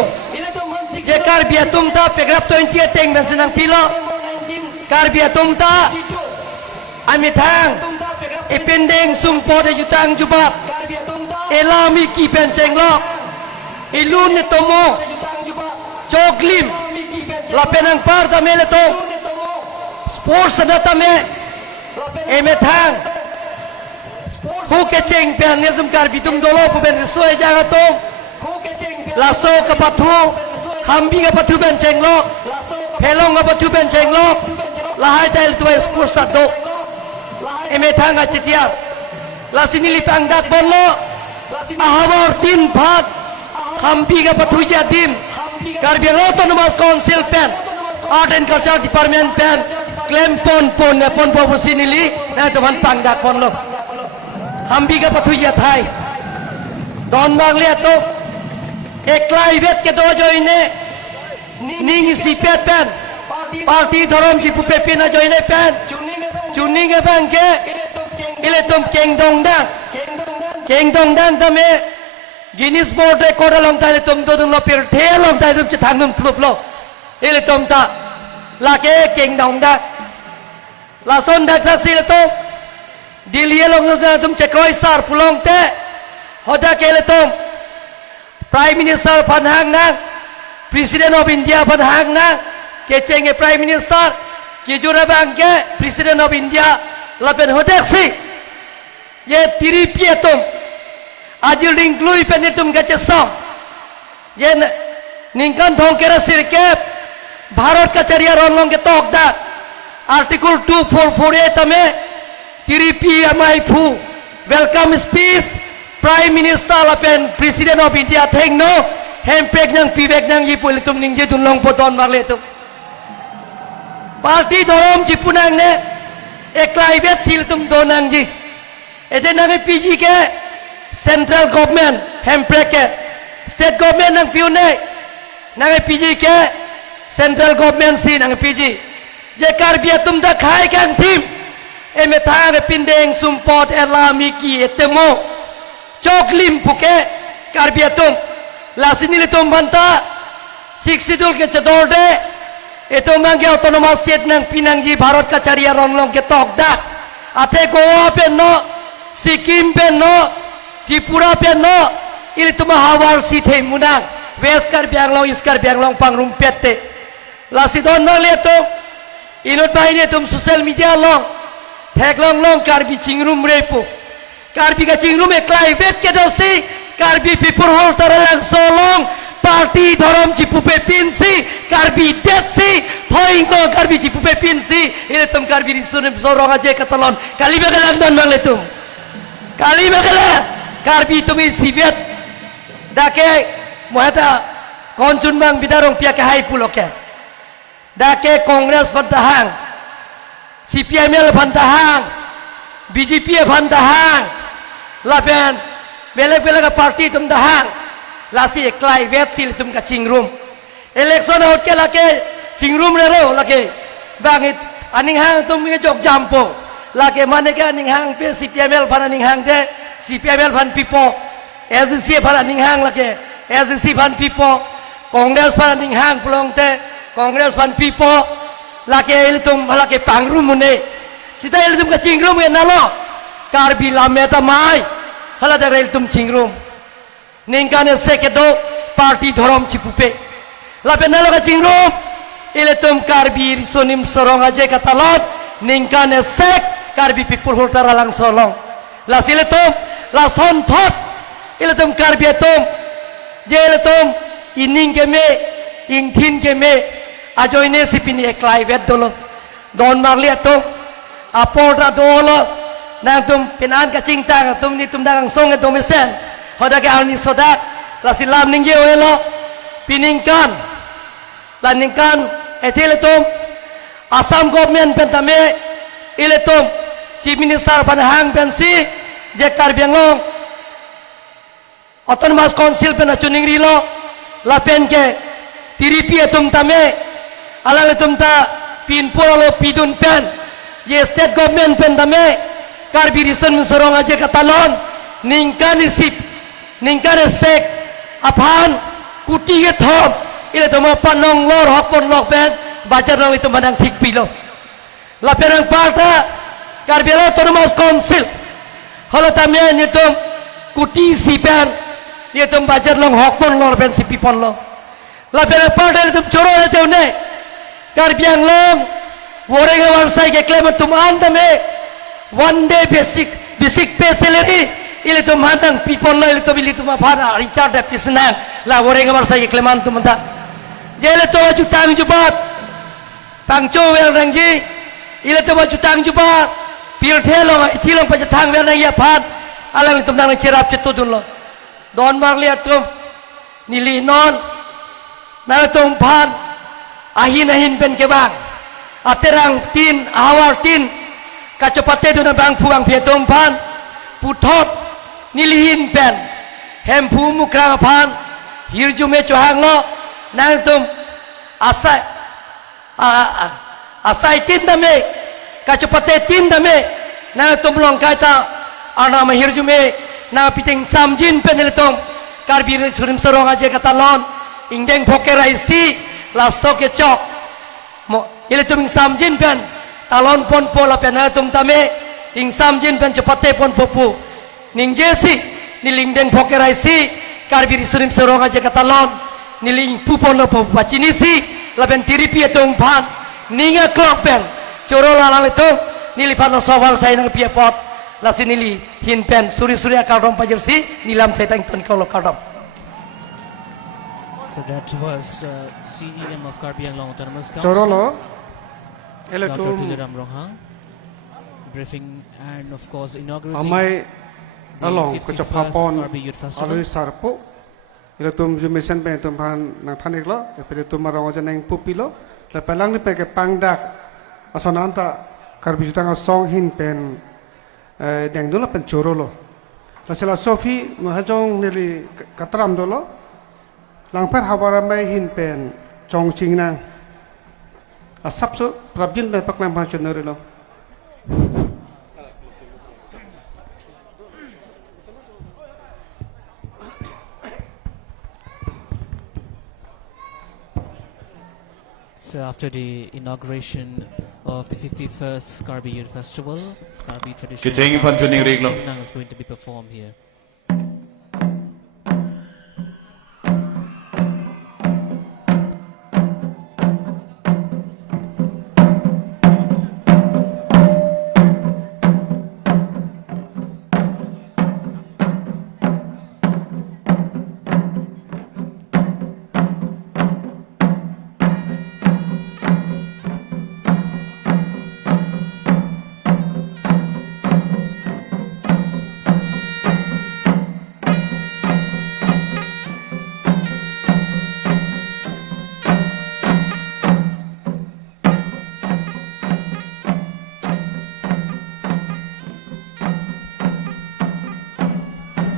je Karbi atum ta pegrap 28 teng ben senang pilo Karbi atum ta amithang ipendeng sumpo de jutang jubab elami ki penceng lok ilun tomo choklim lapenang parta mele to sports data me emethang hu ke cheng pe ne tum Karbi tum dolo pu ben soi jaga to laso ka pathu hambi ka pathu ben cheng lok helong ka pathu ben cheng lok lahai tail tu sports do emethang a chitia la sinili pangdak bonlo ahawar tin phat hambi ka pathu ya dim Karbi Autonomous Council pen Art and Culture Department pen claim pon po sinili na tuan pangdak pon lo hambi ka pathu ya thai don mang le to eklai vet ke do joine ning si pet pen parti dhorom ji pupe pina joine pen Juning ke bangke ile tum keng dong dang tame Guinness World Record along tale tum to dum lo pir the along tale tum chithang dum flup lo ile tum ta la ke keng dong da la son da taksi le tum Delhi along tum chekroi sar pulong te hoda ke le tum Prime Minister Phan Hang na President of India Phan Hang na ke chenge Prime Minister ke jura bangke President of India lapen hodeksi ye tiri pietum ajil ringklui penitum kache song ye ningkan thong kera sirke Bharat ka chariya ronlong ke tok da Article 2448 tame tiri PMI phu welcome speech Prime Minister lapen President of India theng no hempek nang pibek nang yipulitum ningje dunlong poton marle tu Parti Dhorom Jipunang ne eklai bet sil tum donang ji ete name PG ke central government hempek ke state government nang piu ne name PG ke central government si nang PG je karbia tum da khai kang tim eme thang pindeng sumpot elami ki etemo choklim puke karbia tum lasini tum banta siksidul ke chadorde itu mangke autonomous state nang pinangji Bharat ka chariya ronglong ke tok dak athe Goa pe no Sikkim pe no Tripura pe no ili tuma hawar si the munang west kar bianglong iskar bianglong pangrum pette la sidon no le to ino taine tum social media long theklong long karbi chingrum repo karbi ka chingrum eklai vet ke dosi karbi people hol taralang solong Parti Dhorom Jipupe Pinsi Karbi Detsi Thoing to Karbi Jipupe Pinsi ini tum Karbi Risunim Sorong aja katalon kali bagalan don bang letum kali bagalan Karbi tumi sivet dake mohata konjun bang bidarong pia ke hai puloke dake Kongres bantahang CPML bantahang BJP bantahang lapen bela-bela ka parti tum dahang lasi eklai vet sil tum ka chingrum election hot ke lake chingrum re ro lake bangit aning hang tum ke jok jampo lake mane ke aning hang pe CPML phan aning hang te CPML phan pipo SC phan aning hang lake SC phan pipo Congress phan aning hang pulong te Congress phan pipo lake el tum lake pangrum mune sita el tum ka chingrum ke nalo karbi lameta mai hala da el tum chingrum Ningkane sekedo Parti Dhorom Jipupe lapen nalo ka chingrum ile tum karbi risonim sorong aje katalot ningkane sek karbi people hultara lang solong la sile tum la son thot ile tum karbi tum je ile tum ining ke me ingthin ke me ajoine sipini eklai vet dolo don marli tum apora dolo nang tum pinan ka chingtang tum ni tum dang song e domisen hoda ke alni sodak la silam ningge oelo piningkan la ningkan etile tum Assam government pentame ile tum chief minister Phan Hang pensi je karbianglong autonomous council pen chuning rilo la pen ke tiripi tum tame ala tum ta pinpur lo pidun pen je state government pentame karbi rison sorong aje katalon ningkan isip ningkare sek aphan kuti ke thom ile toma panong lor hokpon lok pen bajar nang itu madang thik pilo la perang parta karbela autonomous council holo tamya nitum kuti sipan nitum bajar long hokpon lor pen sipi pon lo la perang parta nitum choro le teune karbiang long woreng warsai ke claim tum antame one day basic pay salary ile tum hadang people lo ile to bili tum phara Richard Pisnang la woreng warsai ke kleman tum ta jele to jutang jubat pangcho wel rangji ile to jutang jubat pil thelo ithilong pa thang wel ya phat alang tum nang cherap chetu dun lo don mar liat tum nili non na tum phan ahin pen ke bang aterang tin awar tin kacopate dun bang puang pietum phan puthot nilihin pen hempu mukrang phan hirjume chohang lo nang tum asai tin dame kachupate tim dame na tumlong kaita ana mahir jume na piting samjin peneltong karbi surim sorong aja katalon ingdeng pokera isi lasok ke chok mo ile tum samjin pen talon pon pola pen na tum tame ing samjin pen chupate pon popu ninggesi nilingdeng pokera isi karbi surim sorong aja katalon niling pupon lo popu pachinisi laben tiripi etong pan ninga klok pen coro lalang itu nilipan lo sawal saya nang pia pot lasi nili hin pen suri akadom pajersi nilam tetang ton kalau kadom. So that was CEM of Karbi Anglong Autonomous Council. Coro lo, ele Dr. tu Tuliram Ronghang briefing and of course inaugurating amai the along 51st kecapapon Karbi Youth Festival. alui sarpo. Ele tu jumisen pe tu pan nang thanik lo, ele tu marong aja nang pupi lo, le pelang ni pe ke pangdak asonanta Karbi jutang song hin pen deng dulu pen coro lo. La sela Sophie mahajong nili katram dolo. Lang per hawara mai hin pen chong ching nang. Asap so prabjin pe pak nang mahajong nori lo. So after the inauguration of the 51st Karbi Youth Festival, Karbi traditional Kiching pan tuning reglo. Chingnan is going to be performed here.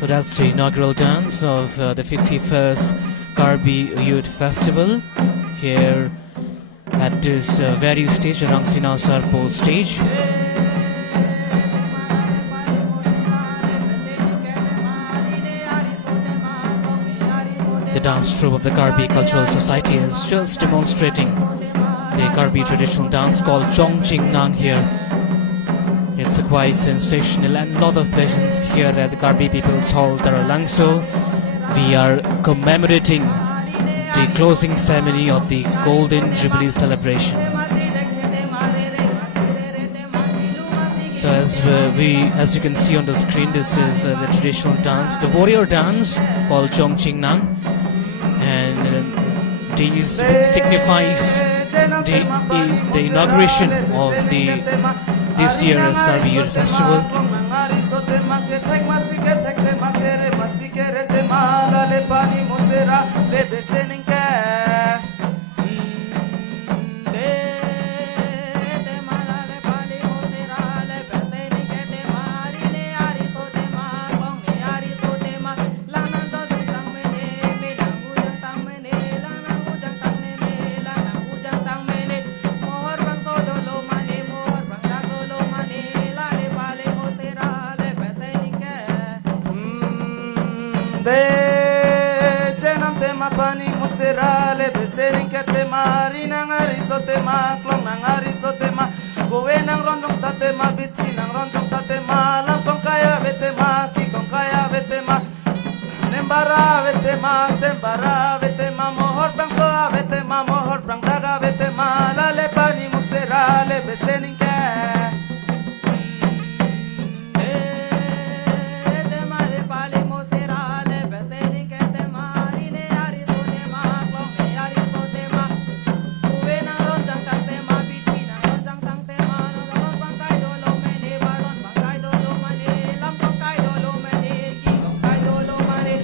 So that's the inaugural dance of the 51st Karbi Youth Festival here at this very stage, Rangsina Sarpo stage. The dance troupe of the Karbi Cultural Society is just demonstrating the Karbi traditional dance called Chong Ching Nang here. It's a quite sensational and lot of presence here at the Karbi People's Hall, Taralangso. We are commemorating the closing ceremony of the Golden Jubilee celebration. So as you can see on the screen, this is the traditional dance, the warrior dance called Chong Ching Nang, and these signifies the inauguration of this year's Karbi Youth Festival.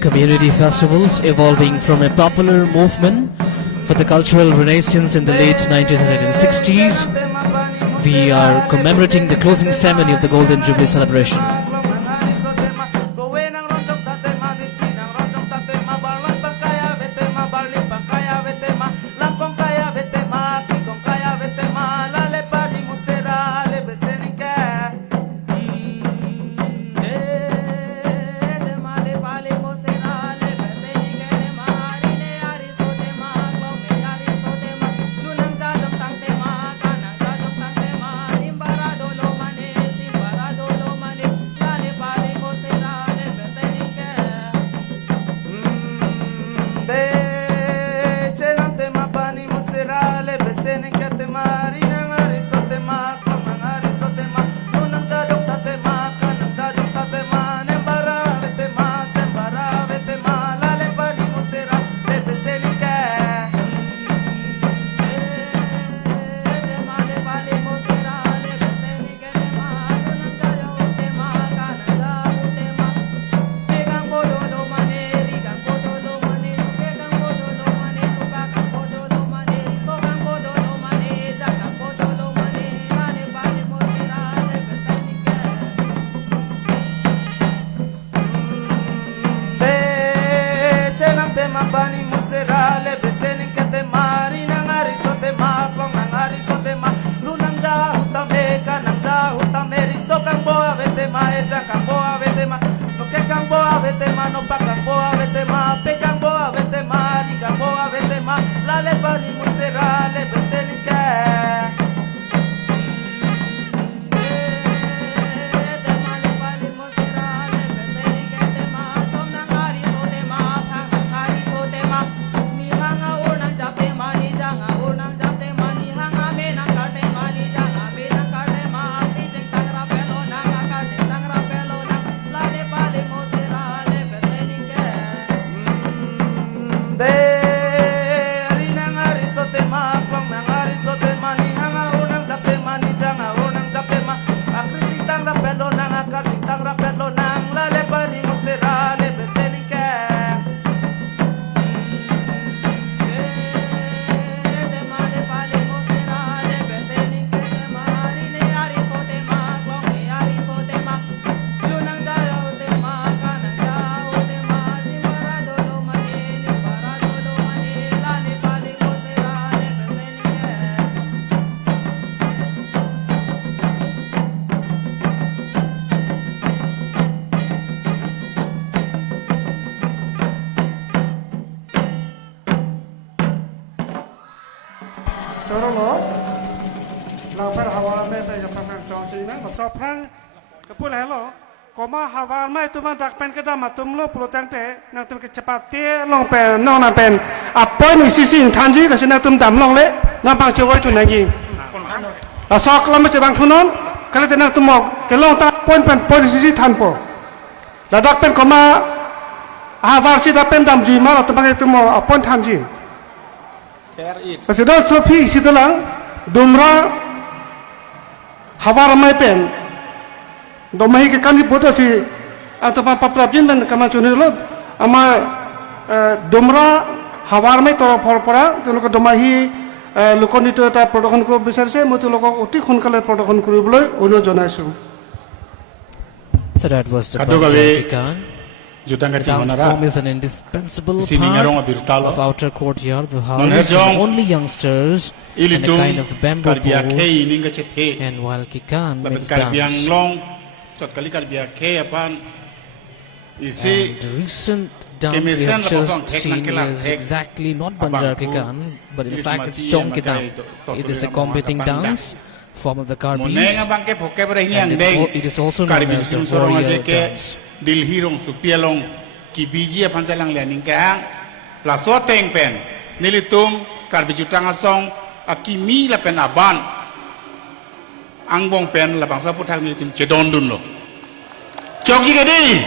Community festivals evolving from a popular movement for the cultural renaissance in the late 1960s. We are commemorating the closing ceremony of the Golden Jubilee celebration. Choro lo, lang per hawar me pe ya pang chong si na, so prang ke pulai lo, koma hawar me tu man dak pen ke da matum lo protang te, nang tum ke cepat te long pe nong na pen, apoy ni sisi thanji ke sina tum dam long le, nang pang chewai tu nagi. La sok lam me cebang thunon, kale te nang tum mok ke long ta poin pen poin sisi than po. La dak pen koma hawar si dak pen dam ji ma lo tum pang tum mo apoin thanji. Pasal Sophie situ lang, domra hawar mai pen, domai ke kanji bodoh si atau apa pelajin dan kemajuan itu, ama domra hawar mai toro pora, tu loko domai lokon itu ta production group besar se, mutu loko uti khun kale production group boleh uno jonaisu. So that was the Khan. The dance form is an indispensable part of outer courtyard. The house only youngsters and a kind of bamboo pole. And while Kikan makes dance, and the recent dance we have just seen is exactly not Banjar Kikan, but in fact it's Chong Kikan. It is a competing dance form of the Karbis, and it is also known as the warrior dance. Dilhirong supialong kibiji apan salang lianing keang la soteng pen nilitum karbijutang asong akimi la pen aban angbong pen la bangsa putang nilitum cedon dun lo kyoki kedi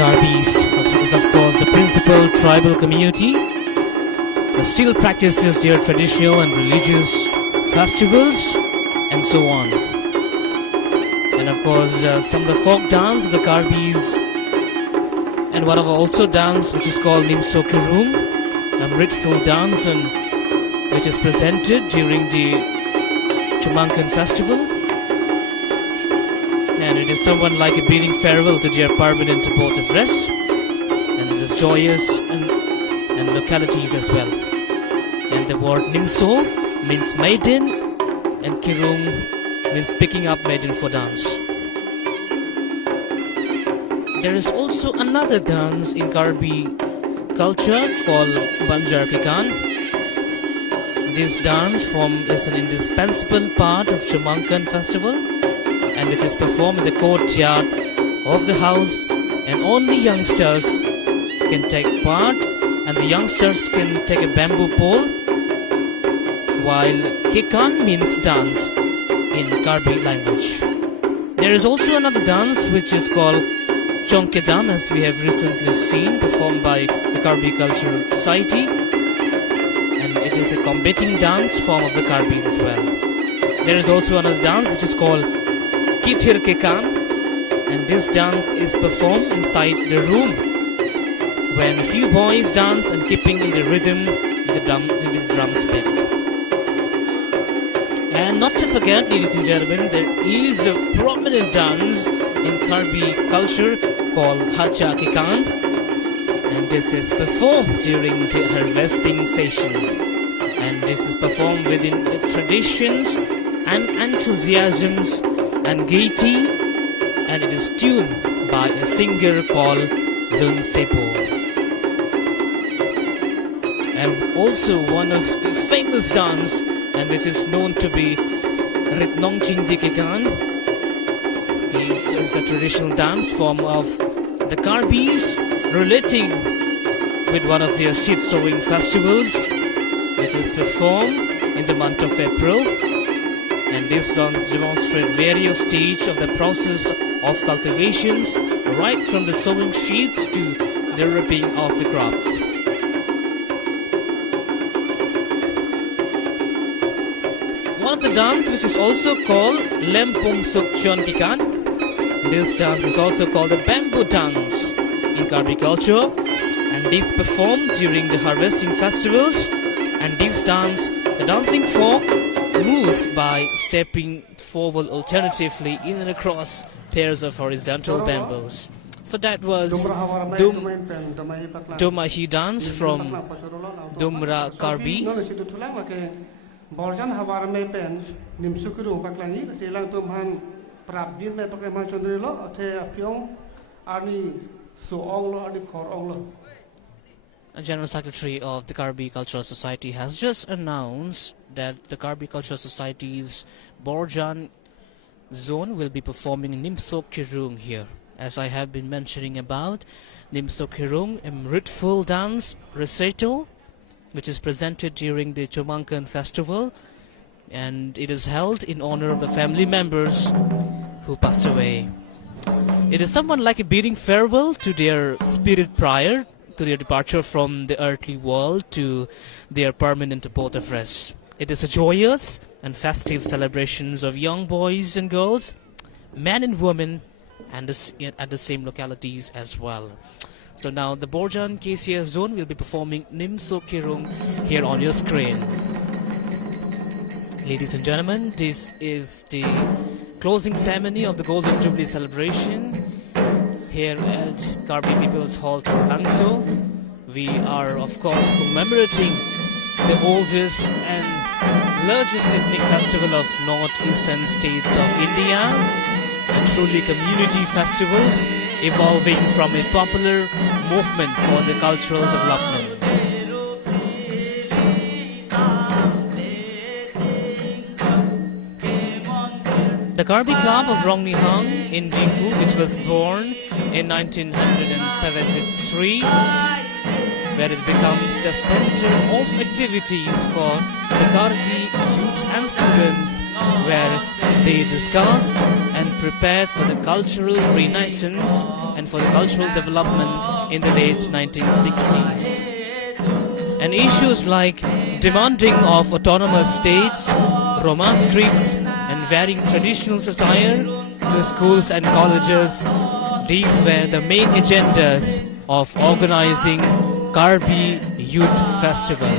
Karbis is of course the principal tribal community that still practices their traditional and religious festivals and so on. And of course some of the folk dance of the Karbis, and one of also dance which is called Nimso Kirung, a ritual dance and which is presented during the Chumankan festival. And it is somewhat like a bidding farewell to their permanent abode of rest, and it is joyous and localities as well. And the word Nimso means maiden, and Kirung means picking up maiden for dance. There is also another dance in Karbi culture called Banjar Kikan. This dance form is an indispensable part of Chumankan festival, and it is performed in the courtyard of the house, and only youngsters can take part, and the youngsters can take a bamboo pole, while Kikan means dance in Karbi language. There is also another dance which is called Chongkedam, as we have recently seen, performed by the Karbi Cultural Society, and it is a combating dance form of the Karbis as well. There is also another dance which is called Kithir Kekan, and this dance is performed inside the room when a few boys dance and keeping in the rhythm with the drums beat. And not to forget, ladies and gentlemen, there is a prominent dance in Karbi culture called Hacha Kekan, and this is performed during the harvesting session, and this is performed within the traditions and enthusiasms and gaiety, and it is tuned by a singer called Lun Sepo. And also one of the famous dance, and which is known to be Ritnongching Dikekan, is a traditional dance form of the Karbis relating with one of their seed sowing festivals, which is performed in the month of April. And this dance demonstrates various stages of the process of cultivations, right from the sowing seeds to the reaping of the crops. One of the dance which is also called Lempum Sukchon Kikan. This dance is also called the bamboo dance in Karbi culture, and this performed during the harvesting festivals. And this dance, the dancing folk move by stepping forward alternatively in and across pairs of horizontal bamboos. So that was Domahi dance from Dumra Karbi. Borjan Havar Mepen, Nimsukuru Baklangi, Selang Tumhan, Prabin Pakaman Chondrilo, Ate Apion, Arni Suonglo, Arni Koronglo. The General Secretary of the Karbi Cultural Society has just announced that the Karbi Cultural Society's Borjan zone will be performing Nimso Kirung here. As I have been mentioning about, Nimso Kirung, a ritual dance recital which is presented during the Chumankan festival, and it is held in honor of the family members who passed away. It is somewhat like a bidding farewell to their spirit prior to their departure from the earthly world to their permanent abode of rest. It is a joyous and festive celebrations of young boys and girls, men and women, and at the same localities as well. So now the Borjan KCS zone will be performing Nimso Kirung here on your screen. Ladies and gentlemen, this is the closing ceremony of the Golden Jubilee celebration here at Karbi People's Hall, Langso. We are of course commemorating the oldest and largest ethnic festival of northeastern states of India, and truly community festivals evolving from a popular movement for the cultural development. The Karbi Club of Rongnihang in Gifu, which was born in 1973, where it becomes the center of activities for the Karbi youth and students, where They discussed and prepared for the cultural renaissance and for the cultural development in the late 1960s. And issues like demanding of autonomous states, romance scripts, and varying traditional attire to schools and colleges, these were the main agendas of organizing Karbi Youth Festival.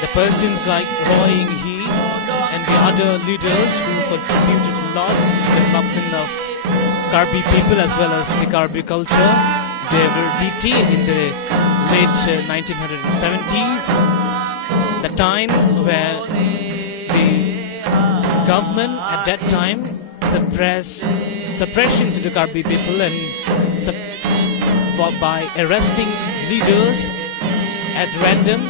The persons like Roy Ing Hee and the other leaders who contributed a lot to the development of Karbi people as well as the Karbi culture, they were detained in the late 1970s, the time where the government at that time suppression to the Karbi people and by arresting leaders at random.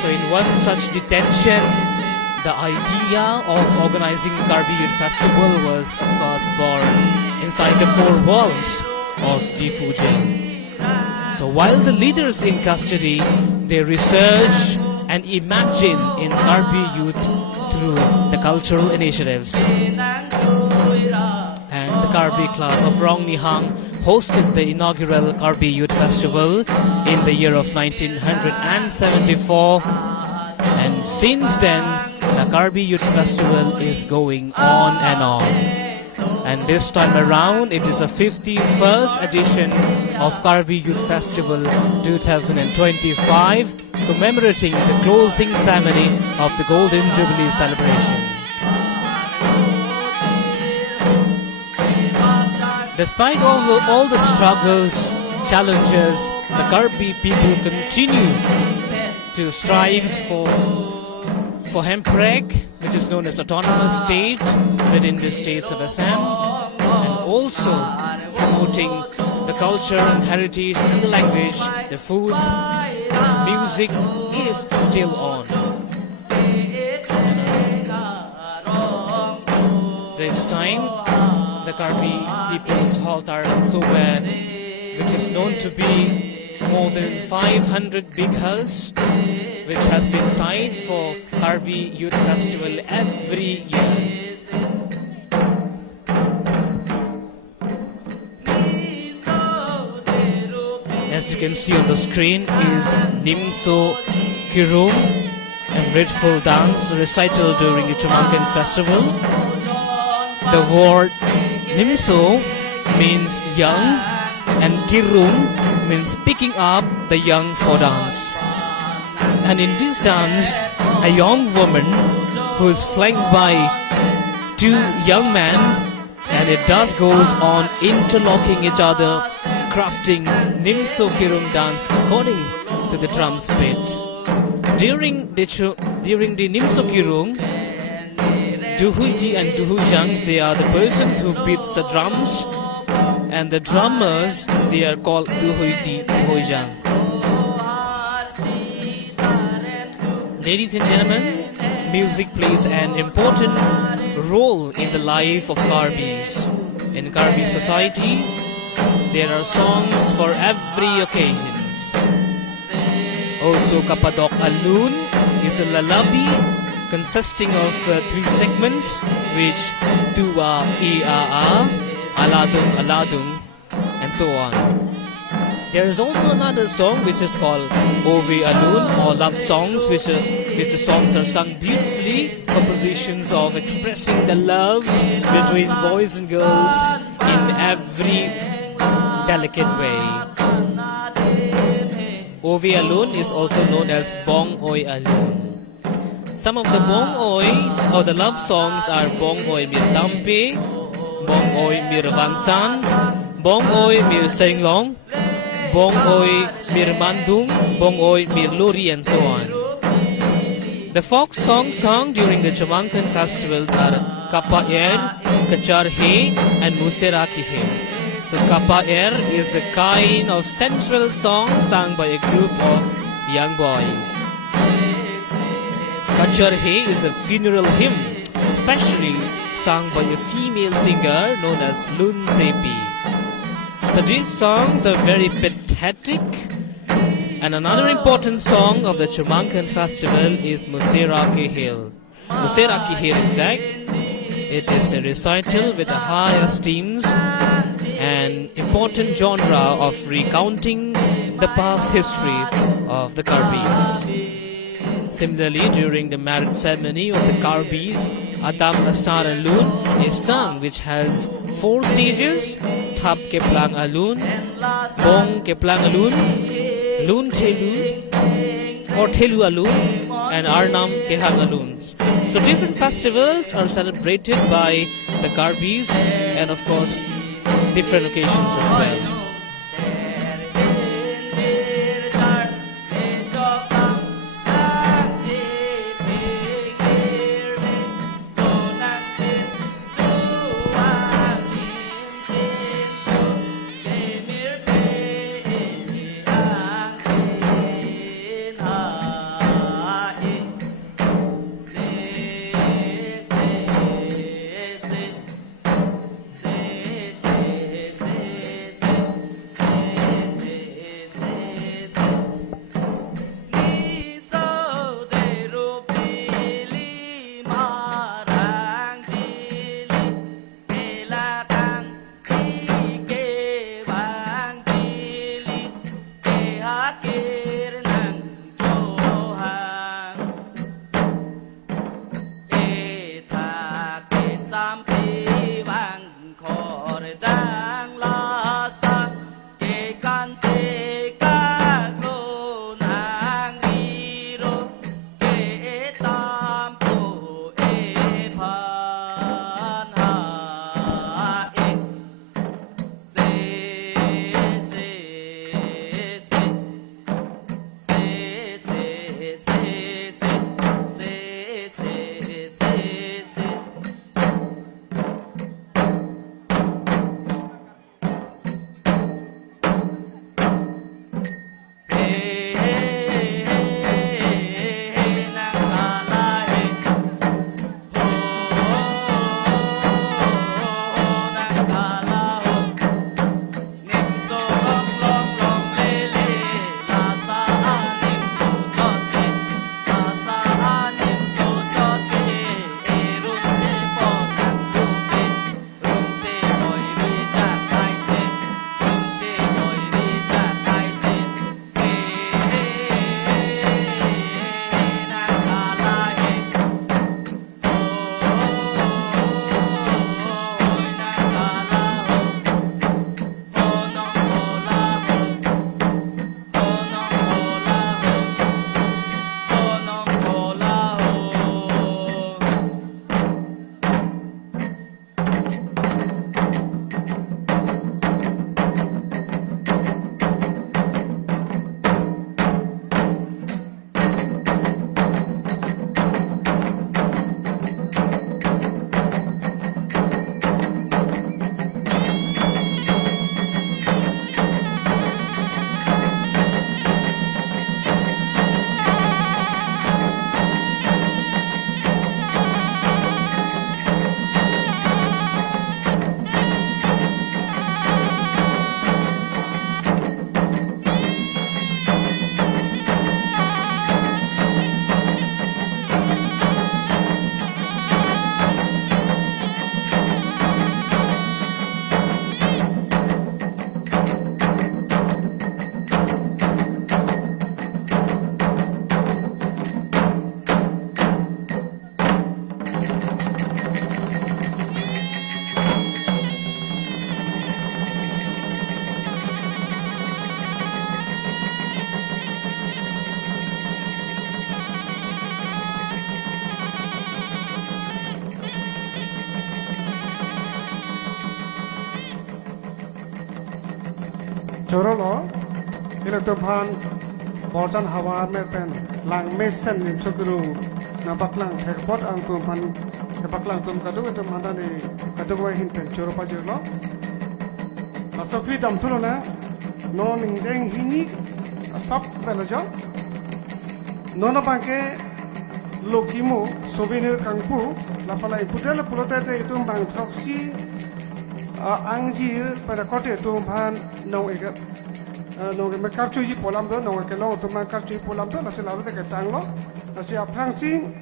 So in one such detention, the idea of organizing Karbi Youth Festival was of course born inside the four walls of Gifu jail. So while the leaders in custody, they research and imagine in Karbi youth through the cultural initiatives. And the Karbi Club of Rong Nihang hosted the inaugural Karbi Youth Festival in the year of 1974. And since then, the Karbi Youth Festival is going on and on. And this time around, it is a 51st edition of Karbi Youth Festival 2025, commemorating the closing ceremony of the Golden Jubilee celebration. Despite all the struggles, challenges, the Karbi people continue to strive for Hempreg, which is known as autonomous state within the states of Assam, and also promoting the culture and heritage and the language, the foods, music is still on. This time, the Karbi People's Hall Tarlangsol, which is known to be more than 500 big hulls, which has been signed for Karbi Youth Festival every year. As you can see on the screen is Nimso Kirung, a grateful dance recital during the Chamankan Festival. The word Nimso means young and Kirung means picking up the young for dance. And in this dance, a young woman who is flanked by two young men, and it does goes on interlocking each other, crafting Nimso Kirung dance according to the drum's beats. During the Nimso Kirung, Duhuji and Duhujangs, they are the persons who beats the drums, and the drummers, they are called Duhuji Duhujang. Ladies and gentlemen, music plays an important role in the life of Karbis. In Karbi societies, there are songs for every occasion. Also, Kapadok Alun is a lullaby consisting of 3 segments, which Tua Ia Aladung Aladung, and so on. There is also another song which is called Ove Alun, or love songs, which the songs are sung beautifully, compositions of expressing the loves between boys and girls in every delicate way. Ove Alun is also known as Bong Oi Alun. Some of the Bong Ois or the love songs are Bong Oi Mir Tampe, Bong Oi Mir Vansan, Bong Oi Mir Senglong, Bong Oi Mir Mandung, Bong Oi Mir Lori, and so on. The folk songs sung during the Chamankan festivals are Kappa Er, Kachar He, and Museraki He. So Kappa Er is a kind of sensual song sung by a group of young boys. Kachar He is a funeral hymn, especially sung by a female singer known as Lun Sepi. So these songs are very pathetic hectic. And another important song of the Churmankan festival is Museraki Hill. Museraki Hill, in fact. It is a recital with the high esteems and important genre of recounting the past history of the Karbis. Similarly, during the marriage ceremony of the Karbis, Adam Asar Alun is sung, which has 4 stages: Thap Keplang Alun, Bong Keplang Alun, Lun Telu or Telu Alun, and Arnam Kehang Alun. So different festivals are celebrated by the Karbis, and of course different occasions as well. Jorolo, ilo to pan borjan hawa merpen lang mesen nim sukuru na baklang thekpot ang tu pan baklang tum kadu itu mana ni kadu wa hinten joro pa jolo asofi dam thulo na no ning deng hini sap belo jo no na bangke lokimu souvenir kangpu lapalai pudel pulote itu bang troksi anjir pada kote tu pan no ega nong me kartu ji polam do nong ke long tu ma kartu ji polam do nasi lalu te ke tang lo nasi aprang sing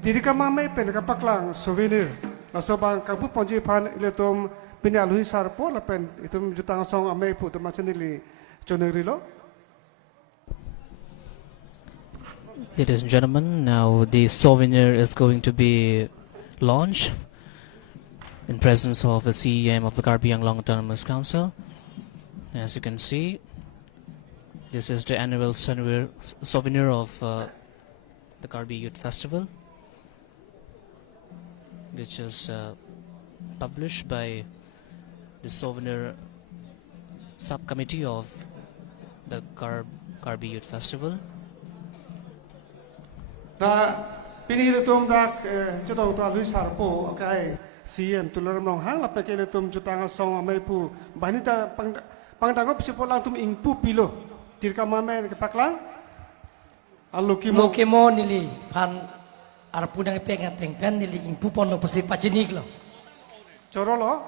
diri ka mame pen ka paklang souvenir naso bang ka pu ponji phan ile tum pinya lui sar po la pen itum jutang song ame pu tu ma senili choneri lo. Ladies and gentlemen, now the souvenir is going to be launched in presence of the CEM of the Karbi Anglong Autonomous Council. As you can see, this is the annual souvenir of the Karbi Youth Festival, which is published by the souvenir subcommittee of the Karbi Youth Festival. Da pini le tum dak chotong to lui sar po kai CM tular mong hang la peke le tum jutang song ame pu bani ta pang ta ko sipo lang tum ing pu pilo tirka mame ke paklang allo kimo Mukimo nili pan arpunang pengen tengpen nili ing pu pon lo pasi pacinik lo. chorolo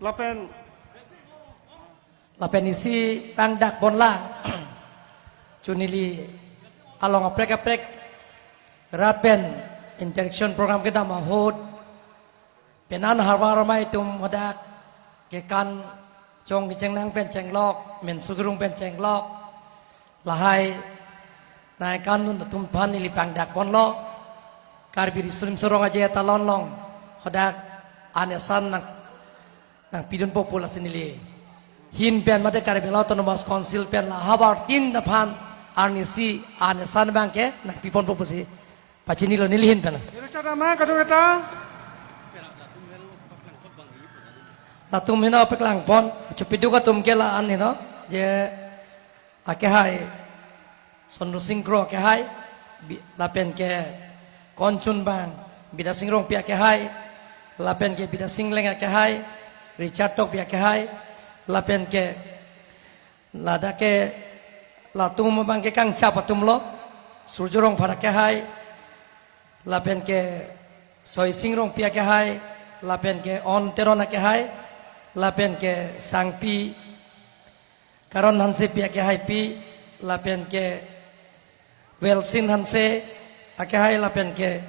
lapen Lapen isi tang dak bon lang. Junili along aprek rapen interaction program kita mahut penan harwar mai tum hodak ke kan chong ki nang pen cheng lok men sugrung pen cheng lok lahai nai kan nun tum pan ni lipang dak pon lo Karbi Rislim sorong aja talon long hodak anesan nang pidun populasi nili hin pen mate Karbi Autonomous Council pen la habar tin da pan Arnisi anesan bangke nak pipon popusi pacini lo nilihin pena. ira cara ma kadung eta Latum hina peklang pon cepidu ka tum kela an hino je ake hai sonru singkro ke hai lapen ke koncun bang bida singrong pia ke hai lapen ke bida singleng ke hai Richard tok pia ke hai lapen ke lada ke Latum bang ke kang cap patum lo surjorong para ke hai lapen ke soi singrong pia ke hai lapen ke on terona ke hai lapen ke sangpi karon hanse pia ke hai pi lapen ke welsin hanse ake hai lapen ke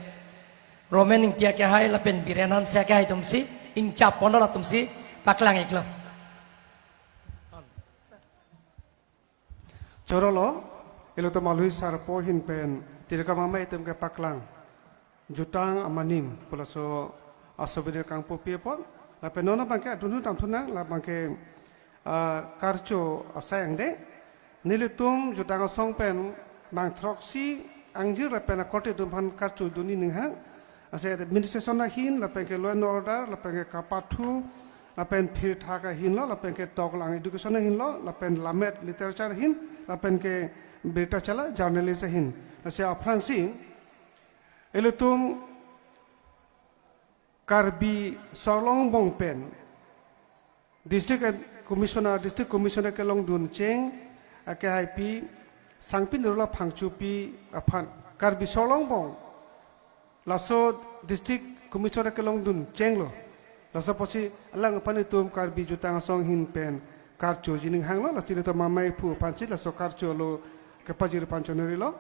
romening pia ke hai lapen birenan se ke hai tumsi ing cap pono la tumsi paklang iklo chorolo ilo to malui sar po hin pen tirka mama item ke paklang jutang amanim pulaso asobir kang po piepon la penona bangke dunu tam thunang la bangke karcho asayang de nilitum jutang song pen bang troksi angjir la pen kote dum han karcho duni ningha ase administration na hin la pen ke law and order la pen ke kapathu la pen phir thaka hin lo la pen ke tok lang education hin lo la pen lamet literature hin la pen ke berita chala journalist hin ase afrang sing elutum Karbi Sorlong Bong Pen district commissioner ke long dun cheng ake hai pi sangpin rola phangchu pi aphan Karbi Sorlong Bong laso district commissioner ke long dun cheng lo laso posi alang pani tum Karbi jutang song hin pen karcho jining hang lo lasile to mamai pu panchi laso karcho lo ke pajir panchoneri lo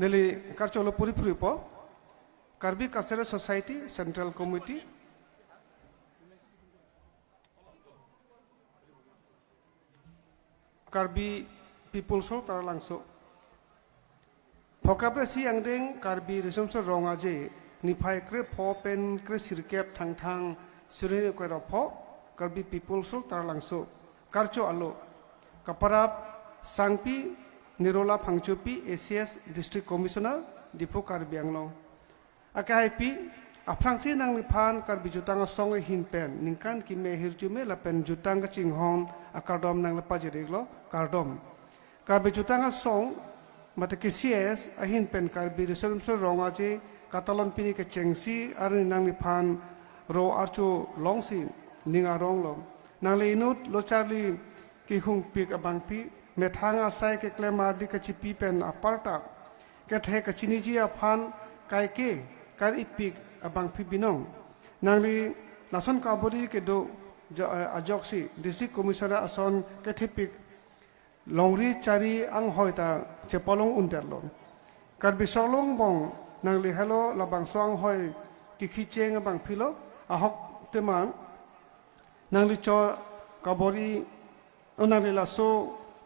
Neli karcholo puri puri po Karbi Cultural Society Central Committee Karbi People So tara langso Pokabre si angdeng Karbi Risomso rongaje nipai kre po pen kre sirkep thang thang surini ko po Karbi People So tara langso karcho alo kaparap sangpi Nirola Phangchupi ACS District Commissioner Dipu Karbi Anglong akai pi afrangsi nang liphan Karbi jutang song hin pen ningkan ki me hirjume la pen jutang ka chinghon akardom nang lepa jeriglo kardom Karbi jutang song mata ki CS ahin pen Karbi resolution ronga je katalon pini ke chengsi aru nang li phan ro archu long si ning arong lo nang le inut lo charli ki hung pik abang pi me thanga sai ke klemar di ke chipi pen aparta ke the ke chini ji a phan kai ke kar ipik abang pi binong nang li nason ka bodi ke do ajok si district commissioner ason ke thipik longri chari ang hoita chepolong unterlo kar bisolong bong nang li hello labang swang hoi ki khicheng abang philo ahok temang nang li cho kabori onang li laso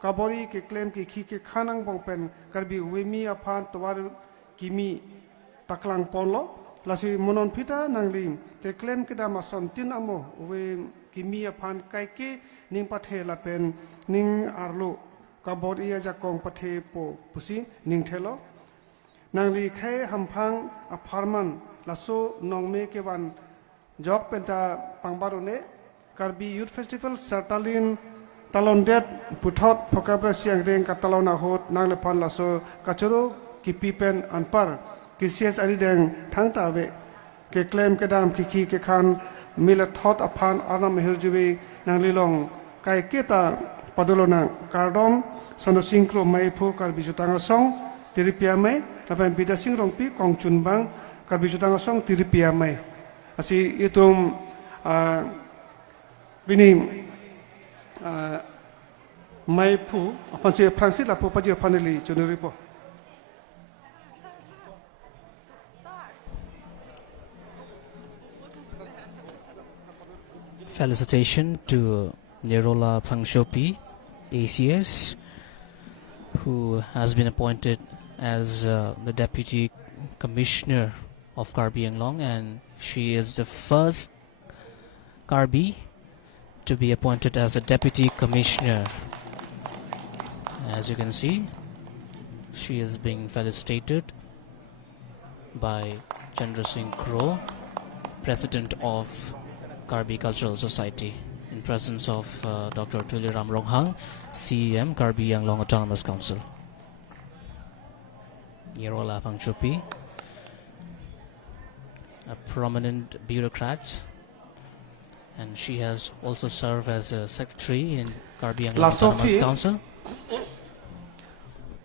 kabori ke claim ki khi ke khanang bong pen karbi wemi aphan tawar kimi paklang ponlo lasi monon pita nang li te claim ke da mason tin amo we kimi aphan kai ke ning pathe la pen ning arlo kabori ya jakong pathe po pusi ning thelo nang li khai hampang aparman laso nongme ke wan jok penta pangbarone karbi youth festival sertalin talondet puthot phokabra siang reng katalona hot nang le pan laso kachoro ki pipen anpar ki cs ari deng thangta ve ke claim ke dam ki ki ke khan mila thot aphan arnam herjuwe nang lilong kai keta padolona kardom sono sinkro mai pho karbi jutanga song tiripia mai lapan bida sing rongpi kong chunbang karbi jutanga song tiripia mai asi itum bini mai phu apan se francis la phu paji paneli chunuri po Felicitation to Nerola Phangshopi, ACS, who has been appointed as the Deputy Commissioner of Karbi Anglong, and she is the first Karbi to be appointed as a Deputy Commissioner. As you can see, she is being felicitated by Chandra Singh Crow, President of Karbi Cultural Society, in presence of Dr. Tuliram Ronghang, CEM, Karbi Anglong Autonomous Council. Nerola Phangshopi, a prominent bureaucrat, and she has also served as a secretary in Karbi Anglong Autonomous Council.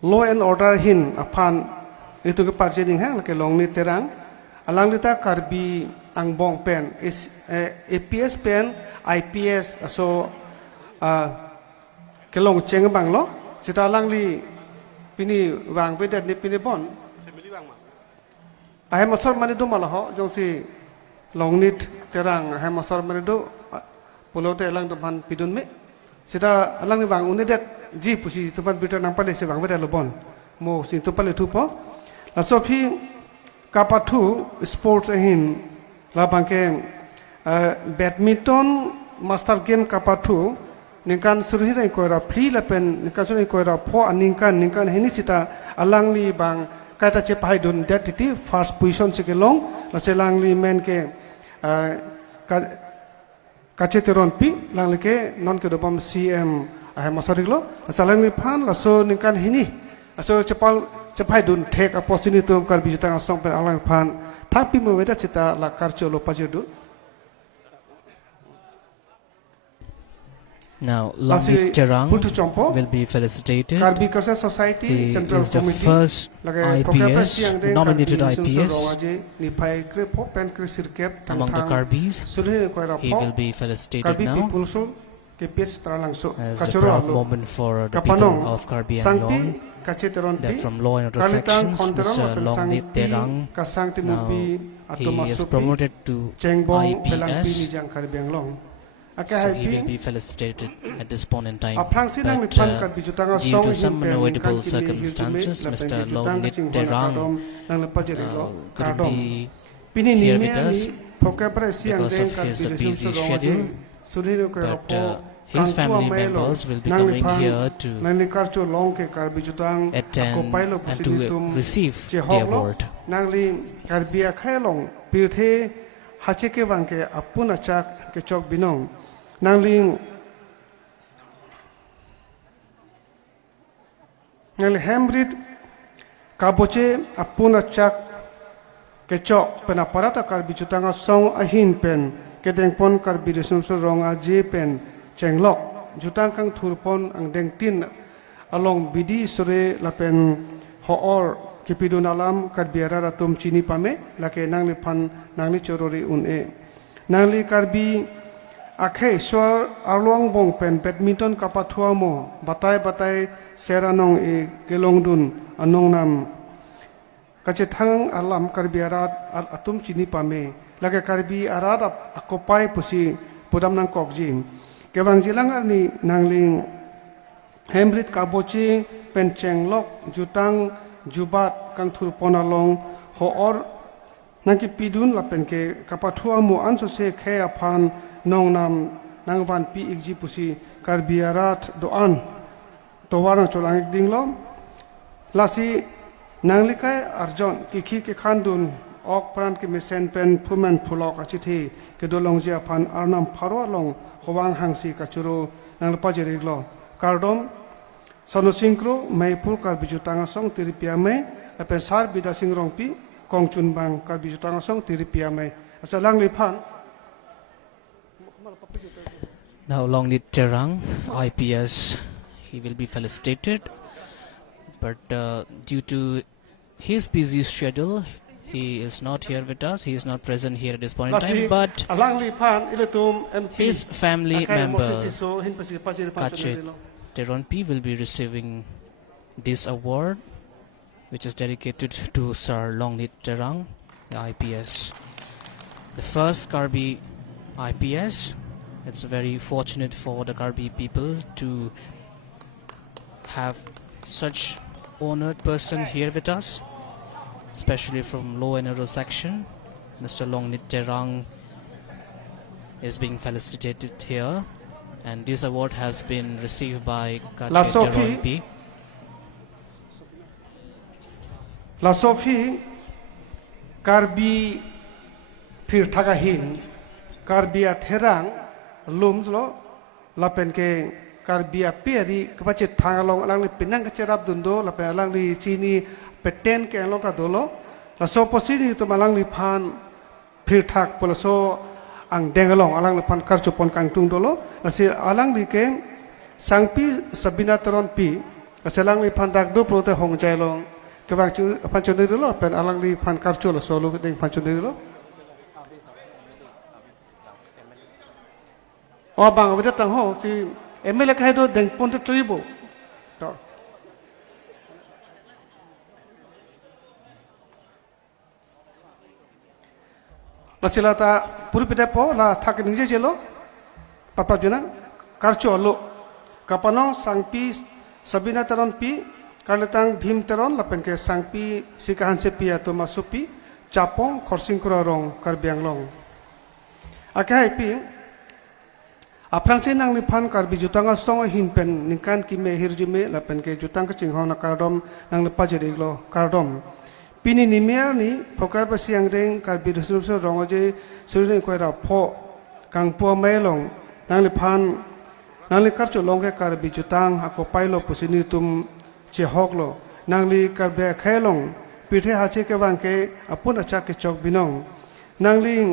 Law and order hin apan itu ke parjening hang ke long ni terang alang lita Karbi Angbong pen is APS pen IPS so ke long cheng bang lo sita lang li pini wang vedat ni pini bon ahem masor mani do malaho jong si long nit terang ahem masor mani do pulote lang do ban pidun me sita lang ni wang unidet ji pusi tupan bitter nang pale se wang vedat lo bon mo si tu pale tu po la so phi kapathu sports ahin la bangke badminton master game kapathu ningkan suruhi rai koira free la pen ningkan suruhi koira pho ningkan heni sita alangli bang kaita che pai dun that ti first position se ke long la se langli men ke kacheteron pi langli ke non ke dopam cm ha masariglo salangli phan la so ningkan heni so chepal chepai dun take opportunity to Karbi jutang song pen alang phan thapi mo weda chita la karcho lo pajedu. Now, Langit Terang will be felicitated. Karbi Cultural Society He Central is the Committee first IPS, nominated IPS among the Karbis. He will be felicitated now as a proud moment for the people of Karbi Anglong. That from law and order sections, Mr. Longnit Terang, now he is promoted to IPS. So he will be felicitated at this point in time. But due to some unavoidable circumstances, Mr. Longnit Terang couldn't be here with us because of his busy schedule. But his family members will be coming here to attend and to receive the award. Nangling hemrit kaboche apuna chak kecok pen aparat karbi jutang song ahin pen kedeng pon karbi resum rong aje pen cenglok jutang kang thurpon ang deng tin along bidi sore lapen hoor kipidun alam karbiara ratum chini pame lake nangli pan nangli chorori une nangli karbi akhe swar arluang bong pen badminton kapathua mo batai seranong e gelongdun anong nam kache thang alam karbi arat atum chini pame lage karbi arat akopai pusi pudam nang kokjim kewang jilang arni nangling hemrit kabochi pencenglok jutang jubat kang thurponalong hoor nangki pidun lapen ke kapathua mo anso se khe aphan nongnam nangwan pi igji pusi karbi arat doan towarang cholang dinglo lasi nanglikai arjon kiki ke khandun ok pran ke mesen pen phuman phulok achithi ke dolong ji aphan arnam pharo long howang hangsi kachuro nanglpa jeriglo kardom sonosingkro maipur karbi jutang song tiripia me apen sar bida singrong pi kongchun bang karbi jutang song tiripia me asalang liphan. Now Longnit Terang, IPS, he will be felicitated, but due to his busy schedule, he is not here with us. He is not present here at this point in time, but his family member, Kachet Teronpi, will be receiving this award, which is dedicated to Sir Longnit Terang, the IPS. The first Karbi IPS. It's very fortunate for the Karbi people to have such honored person here with us, especially from Low Enero section. Mr. Longnit Terang is being felicitated here, and this award has been received by Kachet Teronpi. La Sophie Karbi Pirtagahin Karbia Terang Lumslo lapen ke karbia peri kepace thangalong alang li pinang kecerap dundo lapen alang li sini peten ke along ta dolo la so posini to malang li phan phir thak polaso ang dengalong alang li phan karchupon kangtung dolo asi alang li ke sangpi sabina teron pi asalang li phan dak do prote hong jailong ke bang chu phan chu dolo pen alang li phan karchu lo solo ding phan chu dolo oh bang kita tahu si MLA kah itu dengan pun tertribu, tak. Masih ta puri pita po la thak ningse jelo, papa jena karcho lo, kapano sangpi sabina teron pi, karletang bhim teron lapen ke sangpi sikahan sepi atau masupi, capong korsing kurarong karbiang long. Akhai pi Aprang se nang lipan karbi jutang song hin pen ningkan ki me hirjume lapen ke jutang ke chinghong na kardom nang lepa jeriglo kardom pini nimer ni phokar pa siang reng karbi rusrup so rongoje surne koira pho kangpo melong nang lipan nang li karcho longke karbi jutang ako pailo pusini tum che hoklo nang li karbe khailong pithe hache ke wangke apun acha ke chok binong nang li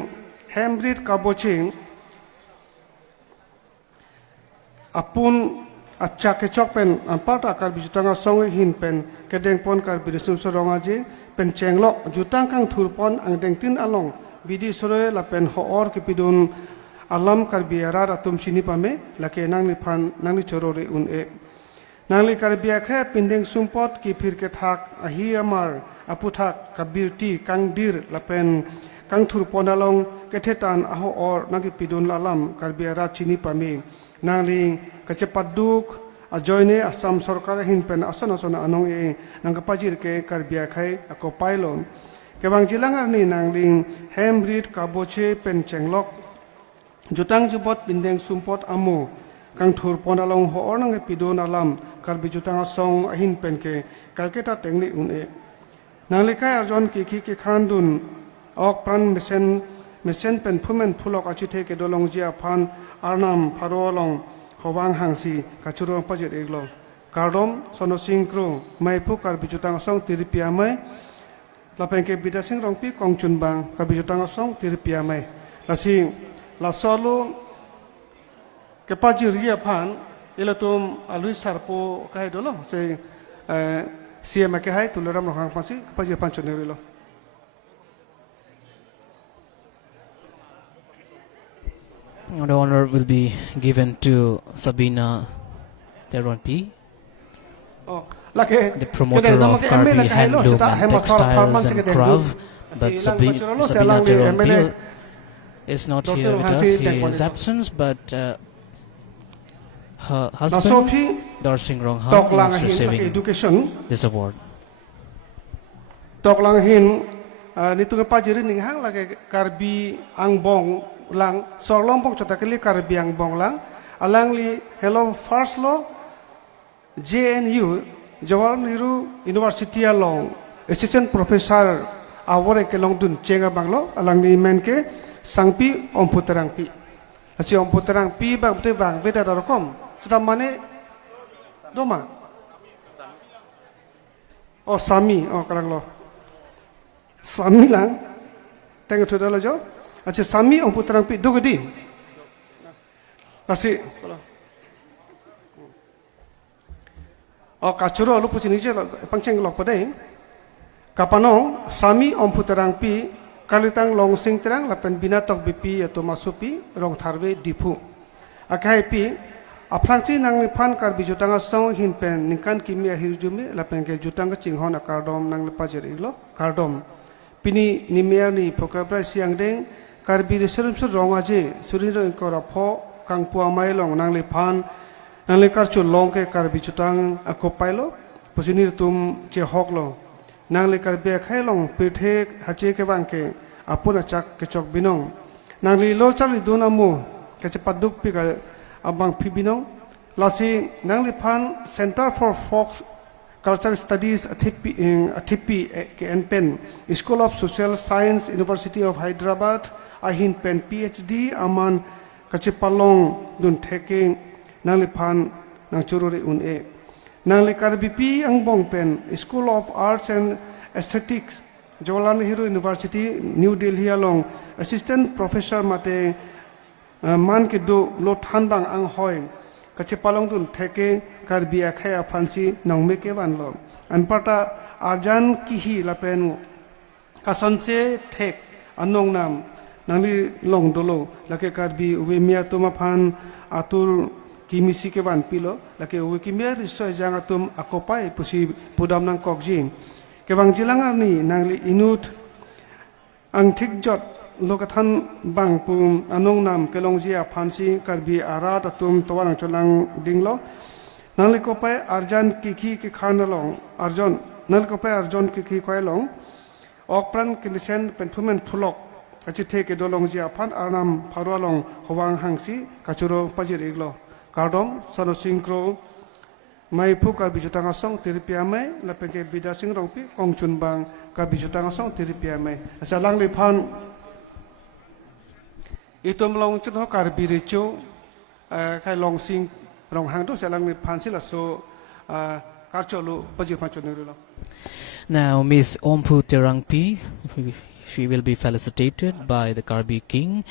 hembrit kaboching apun acha ke chok pen ampart akar bijutang song hin pen kedeng pon kar birisum soronga je pen chenglo jutang kang thurpon ang deng tin along bidi sore la pen hoor ke pidun alam kar biara ratum chini pame lake nang li phan nang li chorore un e nang li kar bia khe pindeng sumpot ki phir ke thak ahi amar aputhak kabir ti kang dir la pen kang thurpon along ke thetan aho or nang ki pidun alam kar biara chini pame nangli kecepat duk ajoine asam sarkar hin pen asana anong e nang kapajir ke karbia khai ako pailon kebang jilangar ni nangling hembrit kaboche pen chenglok jutang jubot bindeng sumpot amu kang thur ponalong ho ornang pidon alam karbi jutang song hin pen ke kalketa tengli un e nangli kai arjon ki ki khandun ok pran mesen pen phumen phulok achithe ke dolong jia phan arnam pharolong howang hangsi kachurong pajet eglo kardom sonosingkro maipu karbi jutang song tiripia mai lapeng ke bidasing rongpi kongchun bang karbi jutang asong tiripia mai lasi la solo ke pajiria phan ilatum alui sarpo kai dolo se CM ke hai tularam rohang pasi pajir panchoneri lo The honor will be given to Sabina Teronpi, oh lake the promoter of Karbi Handloom and Textiles and Craft, but Sabina Teronpi is not here with us. He is absent, but her husband, Dorsing Ronghan, is receiving this award. Tok lang hin nitu pa jiri ning hang lage Karbi Angbong lang sorlong pong chotakili Karbi Angbong lang alang li hello first lo JNU Jawaharlal Nehru University along assistant professor awore ke long dun chenga banglo alang ni men ke sangpi omputerang pi asi omputerang pi bang te bang beda darokom sudah mane doma oh sami oh karang lo sami lang tengok tu dah jo aci sami omputerang pi dugudi asi oh kacuro lu pucin je pangceng lok padai kapanong sami omputerang pi kalitang long sing terang lapen binatok bipi atau masupi rong tharwe dipu akai pi aprangsi nang pan Karbi jutang asong hinpen ningkan kimia hirjumi lapen ke jutang ke cinghon akardom nang lepa jerilo kardom pini nimia ni pokabra siang deng Karbi reserum sur rong aje suriro ingkora pho kangpua mailong nang le pan nang le karchu long ke Karbi jutang akopailo pusinir tum che hoklo nang le Karbi khailong pithe hache ke bangke apuna chak ke chok binong nang li lo chali dunamu ke cepaduk pi ka abang pi binong lasi nang le pan Center for Folk Cultural Studies Atipi ke Pen School of Social Science University of Hyderabad ahin pen PhD aman kachipalong dun theke nang le pan nang chururi un e nang le Karbi pi Angbong pen School of Arts and Aesthetics Jawaharlal Nehru University New Delhi along assistant professor mate man ke do lo thanbang ang hoi kachipalong dun theke Karbi akhaya phansi nongme ke banlo anpata arjan kihi lapen kasonse thek anong nam nangli long dolo lake Karbi uwemia tuma phan atur kimisi ke ban pilo lake uwe kimia riso jang atum akopai pusi pudam nang kokji kewang jilangar ni nangli inut ang thikjot lokathan bang pum anong nam kelongjia phansi Karbi arat atum towan cholang dinglo nangli kopai arjan kiki ke khanalong arjon nangli kopai arjon kiki koilong okpran kinisen penpumen phulok achithe ke dolong jia phan arnam pharwalong howang hangsi kachuro pajir iglo kardom sano singkro mai phu Karbi jutang asong tiripia mai lapenge bida sing rongpi kongchun bang Karbi jutang asong tiripia mai asalang le phan itom long chun ho Karbi richo khai long sing rong hang do salang le phan sila so karcholu pajir phan chonero. Now Miss Ompu Terangpi, she will be felicitated by the Karbi King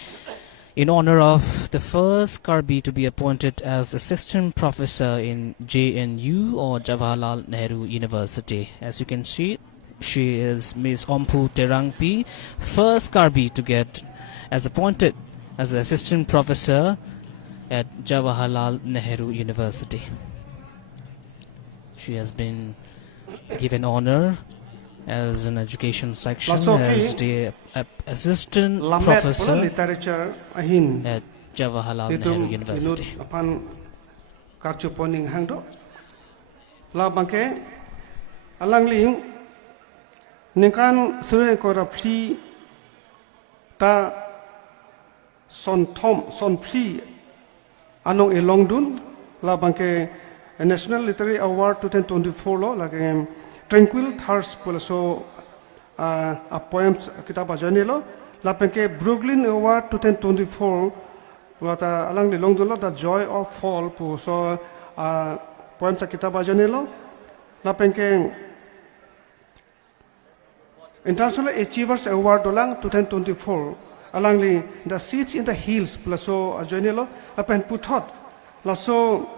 in honor of the first Karbi to be appointed as assistant professor in JNU or Jawaharlal Nehru University. As you can see, she is Miss Ompu Terangpi, first Karbi to get as appointed as assistant professor at Jawaharlal Nehru University. She has been given honor as an education section as the assistant professor at Jawaharlal Nehru University. Upon karchuponing hangdo la banke alangling ningkan sure korapli ta son pli anong elongdun la banke National Literary Award 2024 lo like Tranquil Thirst pulaso a poems kitab ajani lo la penke Brooklyn Award 2024 pulata alang de long lo the Joy of Fall pu so poems kitab ajani lo la penke International Achievers Award dolang 2024 alangli the seats in the hills plaso ajoinelo apen puthot laso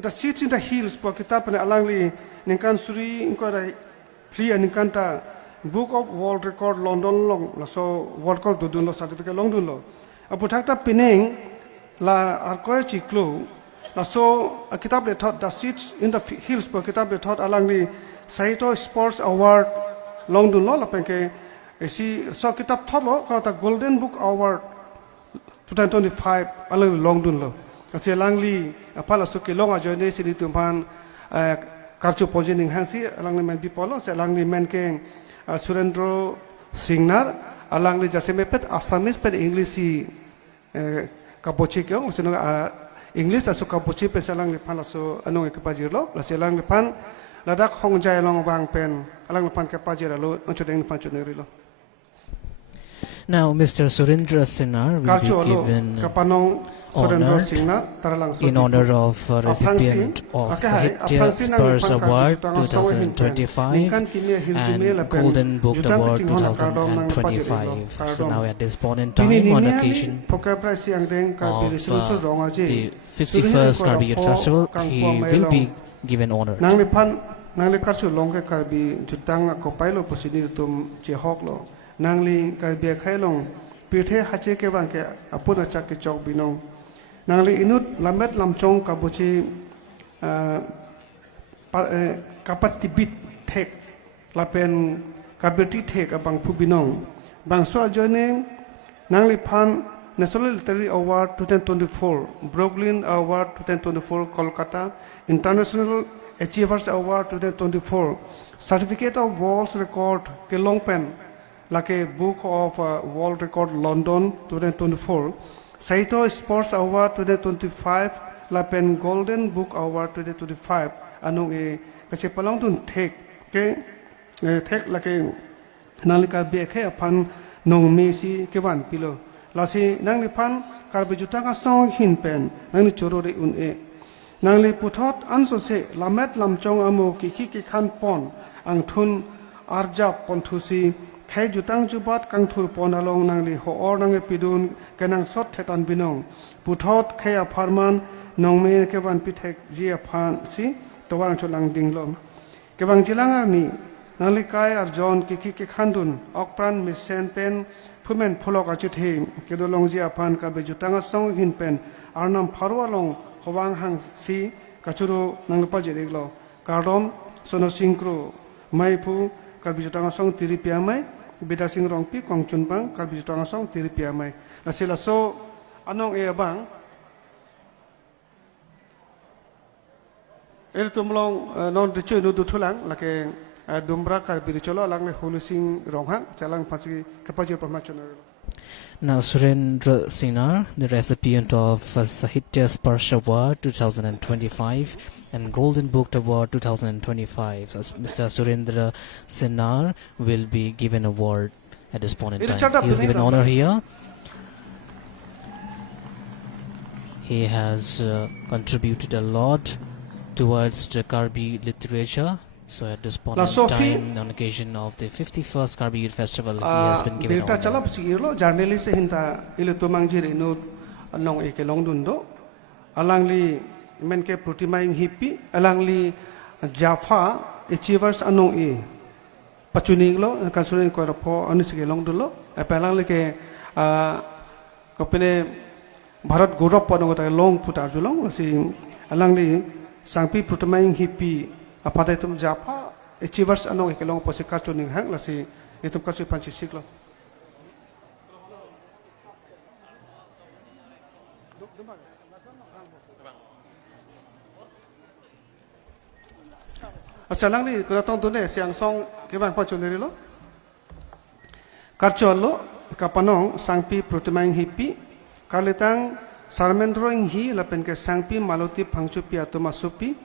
the seats in the hills po kitab ne alangli ningkan suri ingko plia ningkanta Book of World Record London long laso World Record dudun lo certificate long dun lo aputhakta pineng la arkoy chiklo laso kitab le thot the seats in the hills po kitab le thot alangli Saito Sports Award long dun lo lapenke esi so kitab thot lo kata Golden Book Award 2025 alangli long dun lo kasi alangli apala so ke long ajone sini tumpan karchu pojining hangsi alangli men pipolo se alangli men ke Surendra Singnar alangli jaseme pet Assamese pet English kapochi kyo sino English asu kapochi pe alangli pan asu anong ekapajirlo la se alangli pan ladak hongjai long bang pen alangli pan kapajiralo nchodeng panchunerilo. Now, Mr. Surendra Sinnar will be given honor in honor of recipient of Sahitya Spurs Award 2025 and Golden Book Award 2025. So now at this point in time, on occasion of the 51st Karbi Youth Festival, he will be given honor. Nangli karchu longke karbi jutang kopailo posini tum jehoklo nangli karbi khailong pithe hache ke bangke apuna chak ke chok binong nangli inut lamet lamchong kabuchi kapat tibit thek lapen kabeti thek abang phubinong bangso ajone nangli phan National Literary Award 2024 Brooklyn Award 2024 Kolkata International Achievers Award 2024 Certificate of World Record ke Longpen like Book of World Record London 2024 Saito Sports Award 2025 Lapen Golden Book Award 2025 anong kasi palang tun thek like nalika be ke apan nong mesi ke wan pilo lasi nang lipan karbe jutanga song hin pen nang choro re un nang li puthot anso se lamet lamchong amo ki khan pon ang thun arja ponthusi khai jutang jubat kang thur pon along nang li ho or nang pidun kenang sot thetan binong puthot khai a farman nongme ke wan pithek ji a phan si towang cholang dinglong ke wang jilangar ni nang li kai arjon ki khan dun okpran misen pen Pumen Polok Achute, Kedolong Ziapan, Kabejutanga Song Hinpen, Arnam Parwalong, Howang Hang Si, Kachuru Nangpajeriglo, Kardom, Sono Sinkro, Maipu, Kabejutanga Song Tiripiamai, Bidasing Rongpi, Kong Chunbang, Kabejutanga Song Tiripiamai. Nasila so Anong Eabang El Tumlong non Richu Nudutulang, like Dumbra Karbiricholo along the Holusing Ronghang, Chalang Pasi Kapaji Pamachonero. Now, Surendra Sinnar, the recipient of Sahitya Spurs Award 2025 and Golden Book Award 2025. So, Mr. Surendra Sinnar will be given award at this point in time. He is given honor here. He has contributed a lot towards the Karbi literature. So at this point in time, on occasion of the 51st Karbi Youth Festival, he has been given honor. Chalap sigiro journalist hinta ilutumang jirinut anong ikelong dundo alangli menke prutimaing hippie alangli Jaffa Achievers anong pachuninglo kansurin ko rapo ani sigelong dulo apalangli ke kopene Bharat Gaurav panong long putar julong si alangli sangpi prutimaing hippie apa itu Jaffa Achievers anong ikelong posi kartuning hang lasi itu kartu panci siklo. Asalang ni kita tong tunde siang song kiban pacu neri lo. Kartu lo kapanong sangpi protimaing hippie kalitang sarmendroing hi lapen ke sangpi maluti pangcupi atau masupi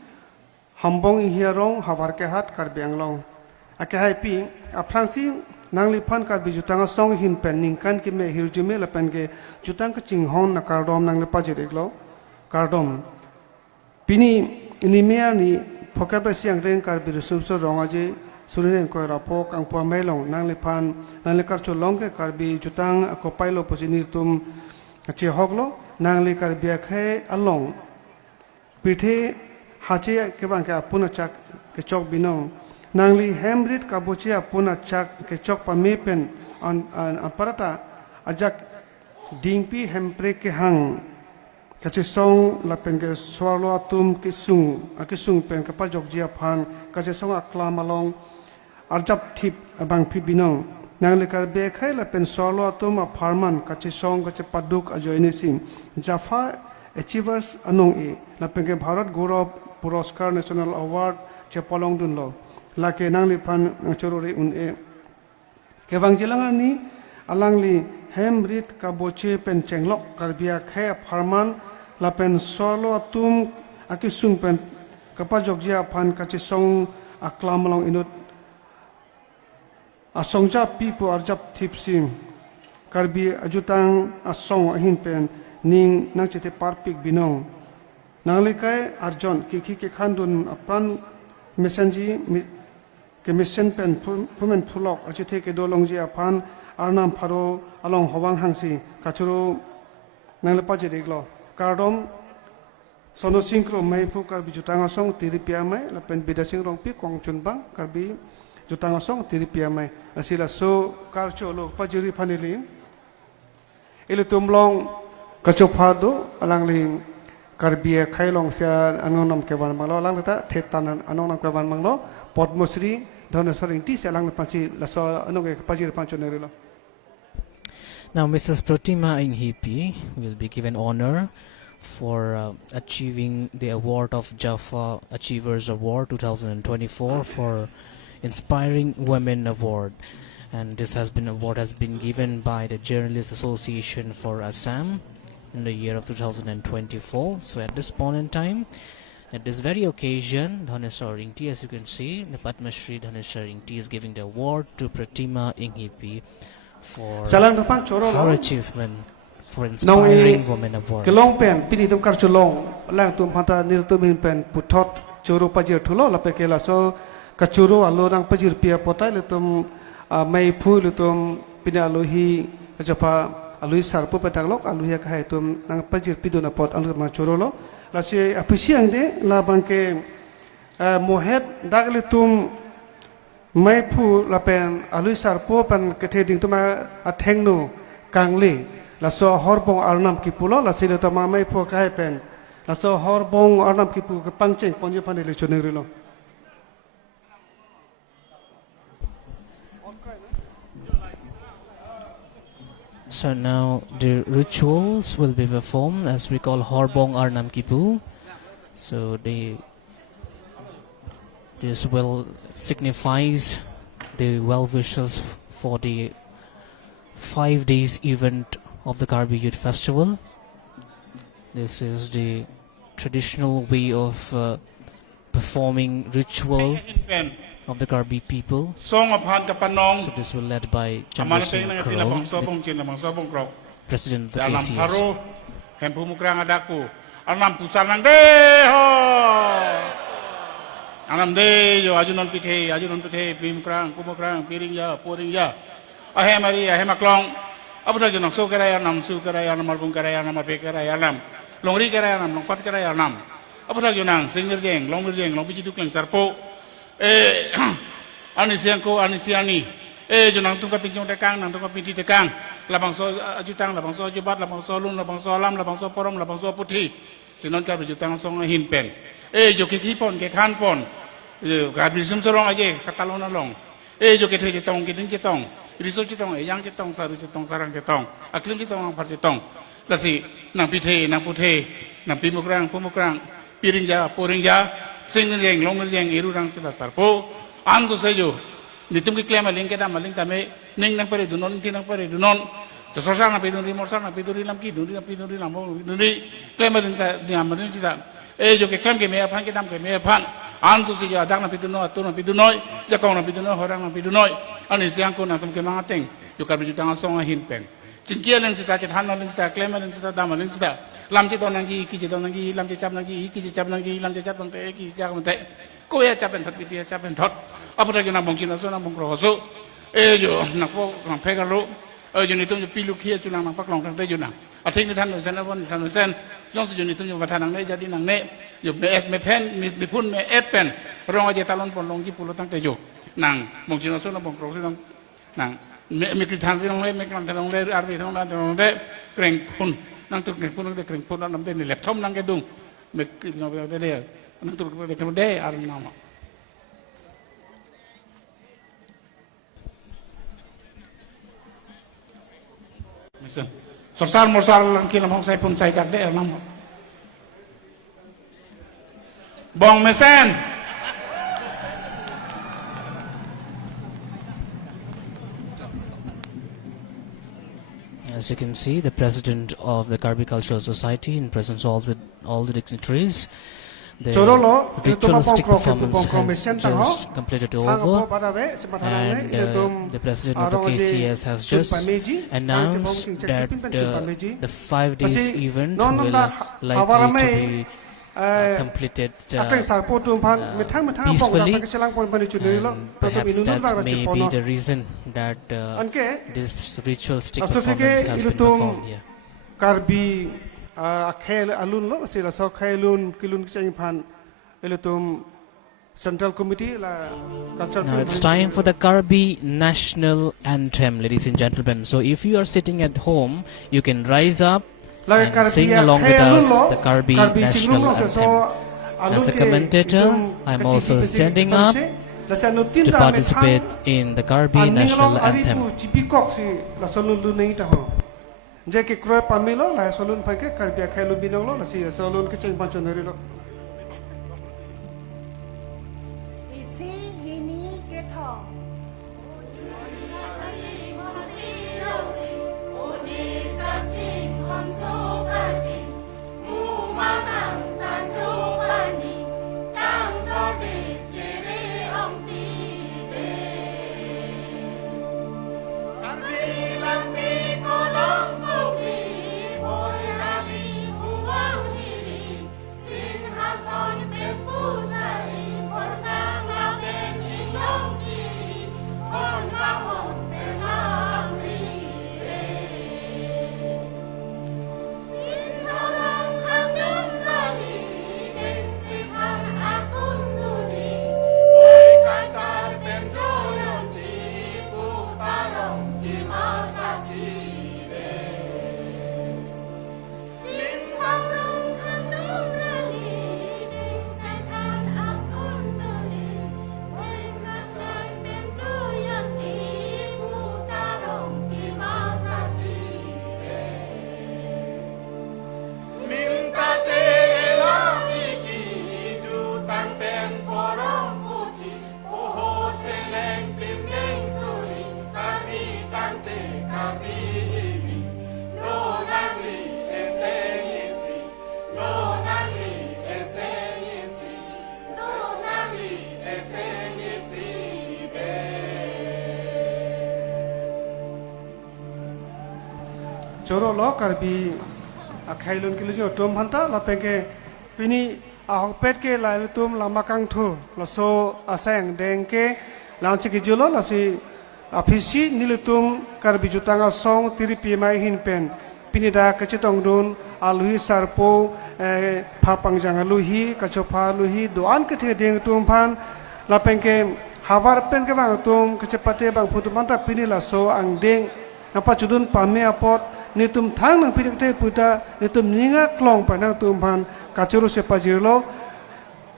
Hambong Hiarong Havarkehat Karbianglong. Akahai pi Afransi nangli pan karbi jutanga song hin pen ningkan ki me hirjume lapen ke jutang ke chinghon na kardom nangli pajireglo kardom. Pini ni mea ni พอแกไปเสียงเร่งการบิรุสุมสรองอาจีสุริเนกอยราปกังปัวไม่ลงนางลิพันนางลิการจุลงแกการบิจุตังก็ไปโลปจินิตุมเชียฮอกโลนางลิการบิอาแค่อลงพิธีหาเชียเก็บวันแกปุณจักเกจอกบินองนางลิแฮมริดกับบุเชียปุณจักเกจอกปามีเป็นอันปรตาอาจักดิงปีแฮมเปรกหังกษัตริย์ทรงละเป็นกสวาลตุมกิสุงเป็นกปัจจกเจียพันกษัตริย์ทรงอัคลามาลองอาจับทิพบางพิบินองนางเลกาเบคให้ละเป็นสวาลตุมพาร์มันกษัตริย์ทรงกษัตริย์ปัดดุกอจอยนิสิงจาฟ้าAchievers อนงละเป็นกภารตกรอบปุรสการ National Award เจปลองดุนโลละเกนางลิพันจโรรีอุนเกวังจิลังอันนี้อลังลีเฮมริดกับโบเชเป็นเจงล็อกกับเบียแค่พาร์มันละเป็นสโลตุมอากิสุงเป็นกปัจจกเจียพันกัจจงอัคลามลองอินุตอาสงจับปีปูอาจับทิพซิมกับเบียอาจุตังอาสงหินเป็นนิ่งนักจิตปาร์ปิกบินองนางลิกายอาร์จอนคิกขันดุนอปรันเมสเซนจีเกมิเซนเป็นผู้เป็นผู้หลอกอาจิตเกโดลงจีอาพันอารนามพารุอลองหวังหังสีกัจจุนางเลปาจิริกลอการดมสนุสิงคโรไม่ผู้การบิจุตังอาสงติริพิอาไม่และเป็นบิดาสิงรองปีกองจุนบังการบิจุตังอาสงติริพิอาไม่อาศิลาโซการโจโลปาจิริพันิลินเอลิตุมลองกระจกพาดูอลังลิงการบิใครลองเสียอันนั้นนำเกวันมังโลอลังเลต้าเทตันอันนั้นนำเกวันมังโลปอดมุสรีดอนสริงที่เสียลังเลปันสีละโซอันนั้นเกปาจิริปันจุนเนริโล Now, Mrs. Pratima Inghipi will be given honor for achieving the award of Jaffa Achievers Award 2024 for Inspiring Women Award, and this award has been given by the Journalists Association for Assam in the year of 2024. So at this point in time, at this very occasion, Dhaneswar Ringti, as you can see, the Padma Shri Dhaneswar Ringti is giving the award to Pratima Inghipi for her achievement for Inspiring Women Award. Kelong pen pini tum kar cholong lang tum phanta nil tum hin pen puthot choro pajir thulo la pe kela so kachuro alo rang pajir pia potai le tum mai phu le tum pina alo hi japa alo sar pu petak lok alo hi ka hai tum nang pajir piduna pot alo ma choro lo la se apisiang de la bangke mohet dak le tumไม่พูละเป็นอลุยสารพัวเป็นกระเทดิงตัวมาอัดแทงนูกังลีละโซฮอร์บงอารนำกิปุโลละสิเลตัวมาไม่พูก็ให้เป็นละโซฮอร์บงอารนำกิปุกับปังเจงปนจะพันในเลชนนึงเลย So now the rituals will be performed as we call Horbong Arnam Kipu. So this will signifies the well wishes for the 5 days event of the Karbi Youth Festival. This is the traditional way of performing ritual of the Karbi people. So this will led by Chandra Singh Kro, the President of the ACS. Anam de yo ajunon pithe pim krang kumokrang piring ya ahe mari ahe maklong abra jonang so karaya nam su karaya nam album karaya nam pe karaya nam longri karaya nam longpat karaya nam abra jonang singir jeng long biji duklang sarpo anisiani jonang tungka pinjong tekang nang tungka pinti tekang labang so ajutang labang so ajubat labang so lun labang so alam labang so porom labang so puthi sinon ka bijutang song hin pen jo ke kipon ke khan pon Karbi sum sorong aja katalon along jo ke the jetong ke ding jetong riso jetong yang jetong saru jetong sarang jetong aklim jetong par jetong lasi nang pithe nang puthe nang pimukrang piring ja poring ja singeng jeng long jeng iru rang sila sarpo anso sejo nitum ke klema ling ke da maling tame ning nang pare dunon tin nang pare dunon so sosang na piduri morsang na piduri lam ki duri lam duri klema ling ta diam maling sida jo ke klem ke me aphan ke dam ke me aphan anso si ja dak na piduno atu na pidunoi jakong na piduno horang na pidunoi ani siang ko na tum ke mangateng jo ka biju tang song hin pen chinkia leng sita chet han leng sita klem leng sita dam leng sita lam che don nang ki che don nang ki lam che chap nang ki che chap nang ki lam che chap nang te ki chap nang te ko ya chapen thot bitia chapen thot apura gina mongkin aso na mongro aso yo nakpo nang phegalo yo ni tum pilu khia chulang nang paklong tang te yo na athik ni than sen bon than sen jong su ni tum yo bathan nang ne jadi nang ne yo me pen mi phun me pen rong aje talon pon long ki pulo tang te yo nang mongkin aso na mongro nang mi ki than rong le me kan rong le arbi thong dan rong le kreng phun nang tu kreng phun nang te kreng phun nam te ni lep thom nang ke dung me ki no be de nang tu ke kreng de ar nama Mesen sorsal morsal lang kilam hong sai pun sai kak de nam bong mesen As you can see, the president of the Karbi Cultural Society, in presence of all the dignitaries, the ritualistic performance has just completed over, and the president of the KCS has just announced that the 5 days event will likely to be completed peacefully, and perhaps that may be the reason that this ritualistic performance has been performed here. Karbi akhel alun lo sila so khailun kilun chang phan elutum Central Committee la culture. Now it's time for the Karbi National Anthem, ladies and gentlemen. So if you are sitting at home, you can rise up and sing along with us the Karbi National Anthem. As a commentator, I'm also standing up to participate in the Karbi National Anthem. Jeki kroy pamilo la solun pake Karbi khailu binong lo la si solun ke cheng panchonori lo. Choro lo Karbi khailun kilu tom phanta la peke pini ahopet ke la tum lama kang thu la so asang deng ke lansi ki julo la si afisi nilutum Karbi jutanga song tiri pimai hin pen pini da kachitong dun alui sarpo phapang jang luhi kachopa luhi doan ke the deng tum phan la peke hawar pen ke bang tum kachapate bang phutumanta pini la so ang deng napa chudun pame apot nitum thang nang pirik te puta nitum ninga klong pa nang tum phan kachuru se pajirlo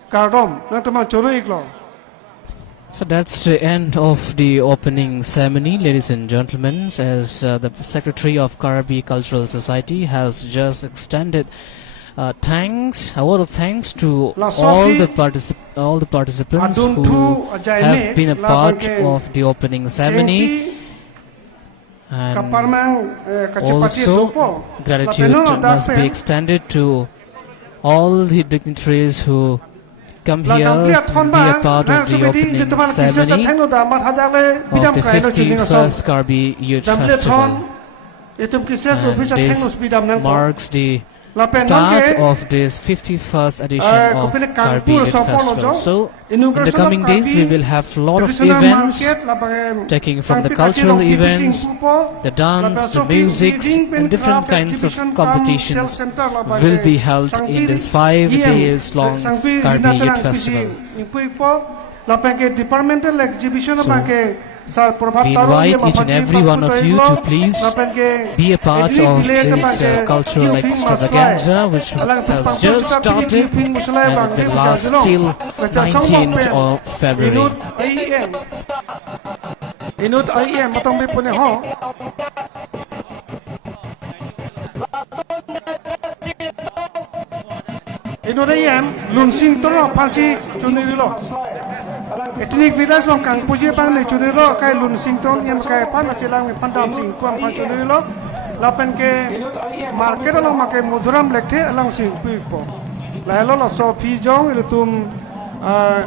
kardom nang tama choro iklo. So that's the end of the opening ceremony, ladies and gentlemen, as the Secretary of Karbi Cultural Society has just extended thanks, a word of thanks to all the participants who have been a part of the opening ceremony. And also, gratitude must be extended to all the dignitaries who come here to be a part of the opening ceremony of the 51st Karbi Youth Festival. And this marks the la pen start ke of this 51st edition of kupine Karbi Kanpur Youth Sopon Festival. Ojo, So in the inauguration coming of days we Karbi will have a lot of traditional events market, la bang taking from the Karbi cultural Kachirong events, Pipicing Pupo, the dance, la the Sophie music, Weaving Pen and different Craft kinds of Exhibition Cum competitions Sales Center, la bang will be held Sangpi in this 5 EM, days long Sangpi Karbi Rinatan Youth Angpisi, Festival. Puipo, la bang departmental exhibition la So, bang Sir Prabhat we Taro, invite ye each and Mapachi every one of you Pakutoy to please la bang be a part Edri of village la this bang cultural Kiuping extravaganza which Alang has Puspang just Puspang started Kiuping Musulai and bang it will Lim last Jazilong. till Macam 19th of February. Inut IEM matong bi punya ho. Inut IEM lunsing toro panci chunirilo. Ethnic village long kang puji pang ni chunirilo kai lunsing ton yem kai pan silang pandam sing kuang pan chunirilo. Lapen ke market long makai muduram lekte alang sing pi po. Lailo lo so pi jong ilutum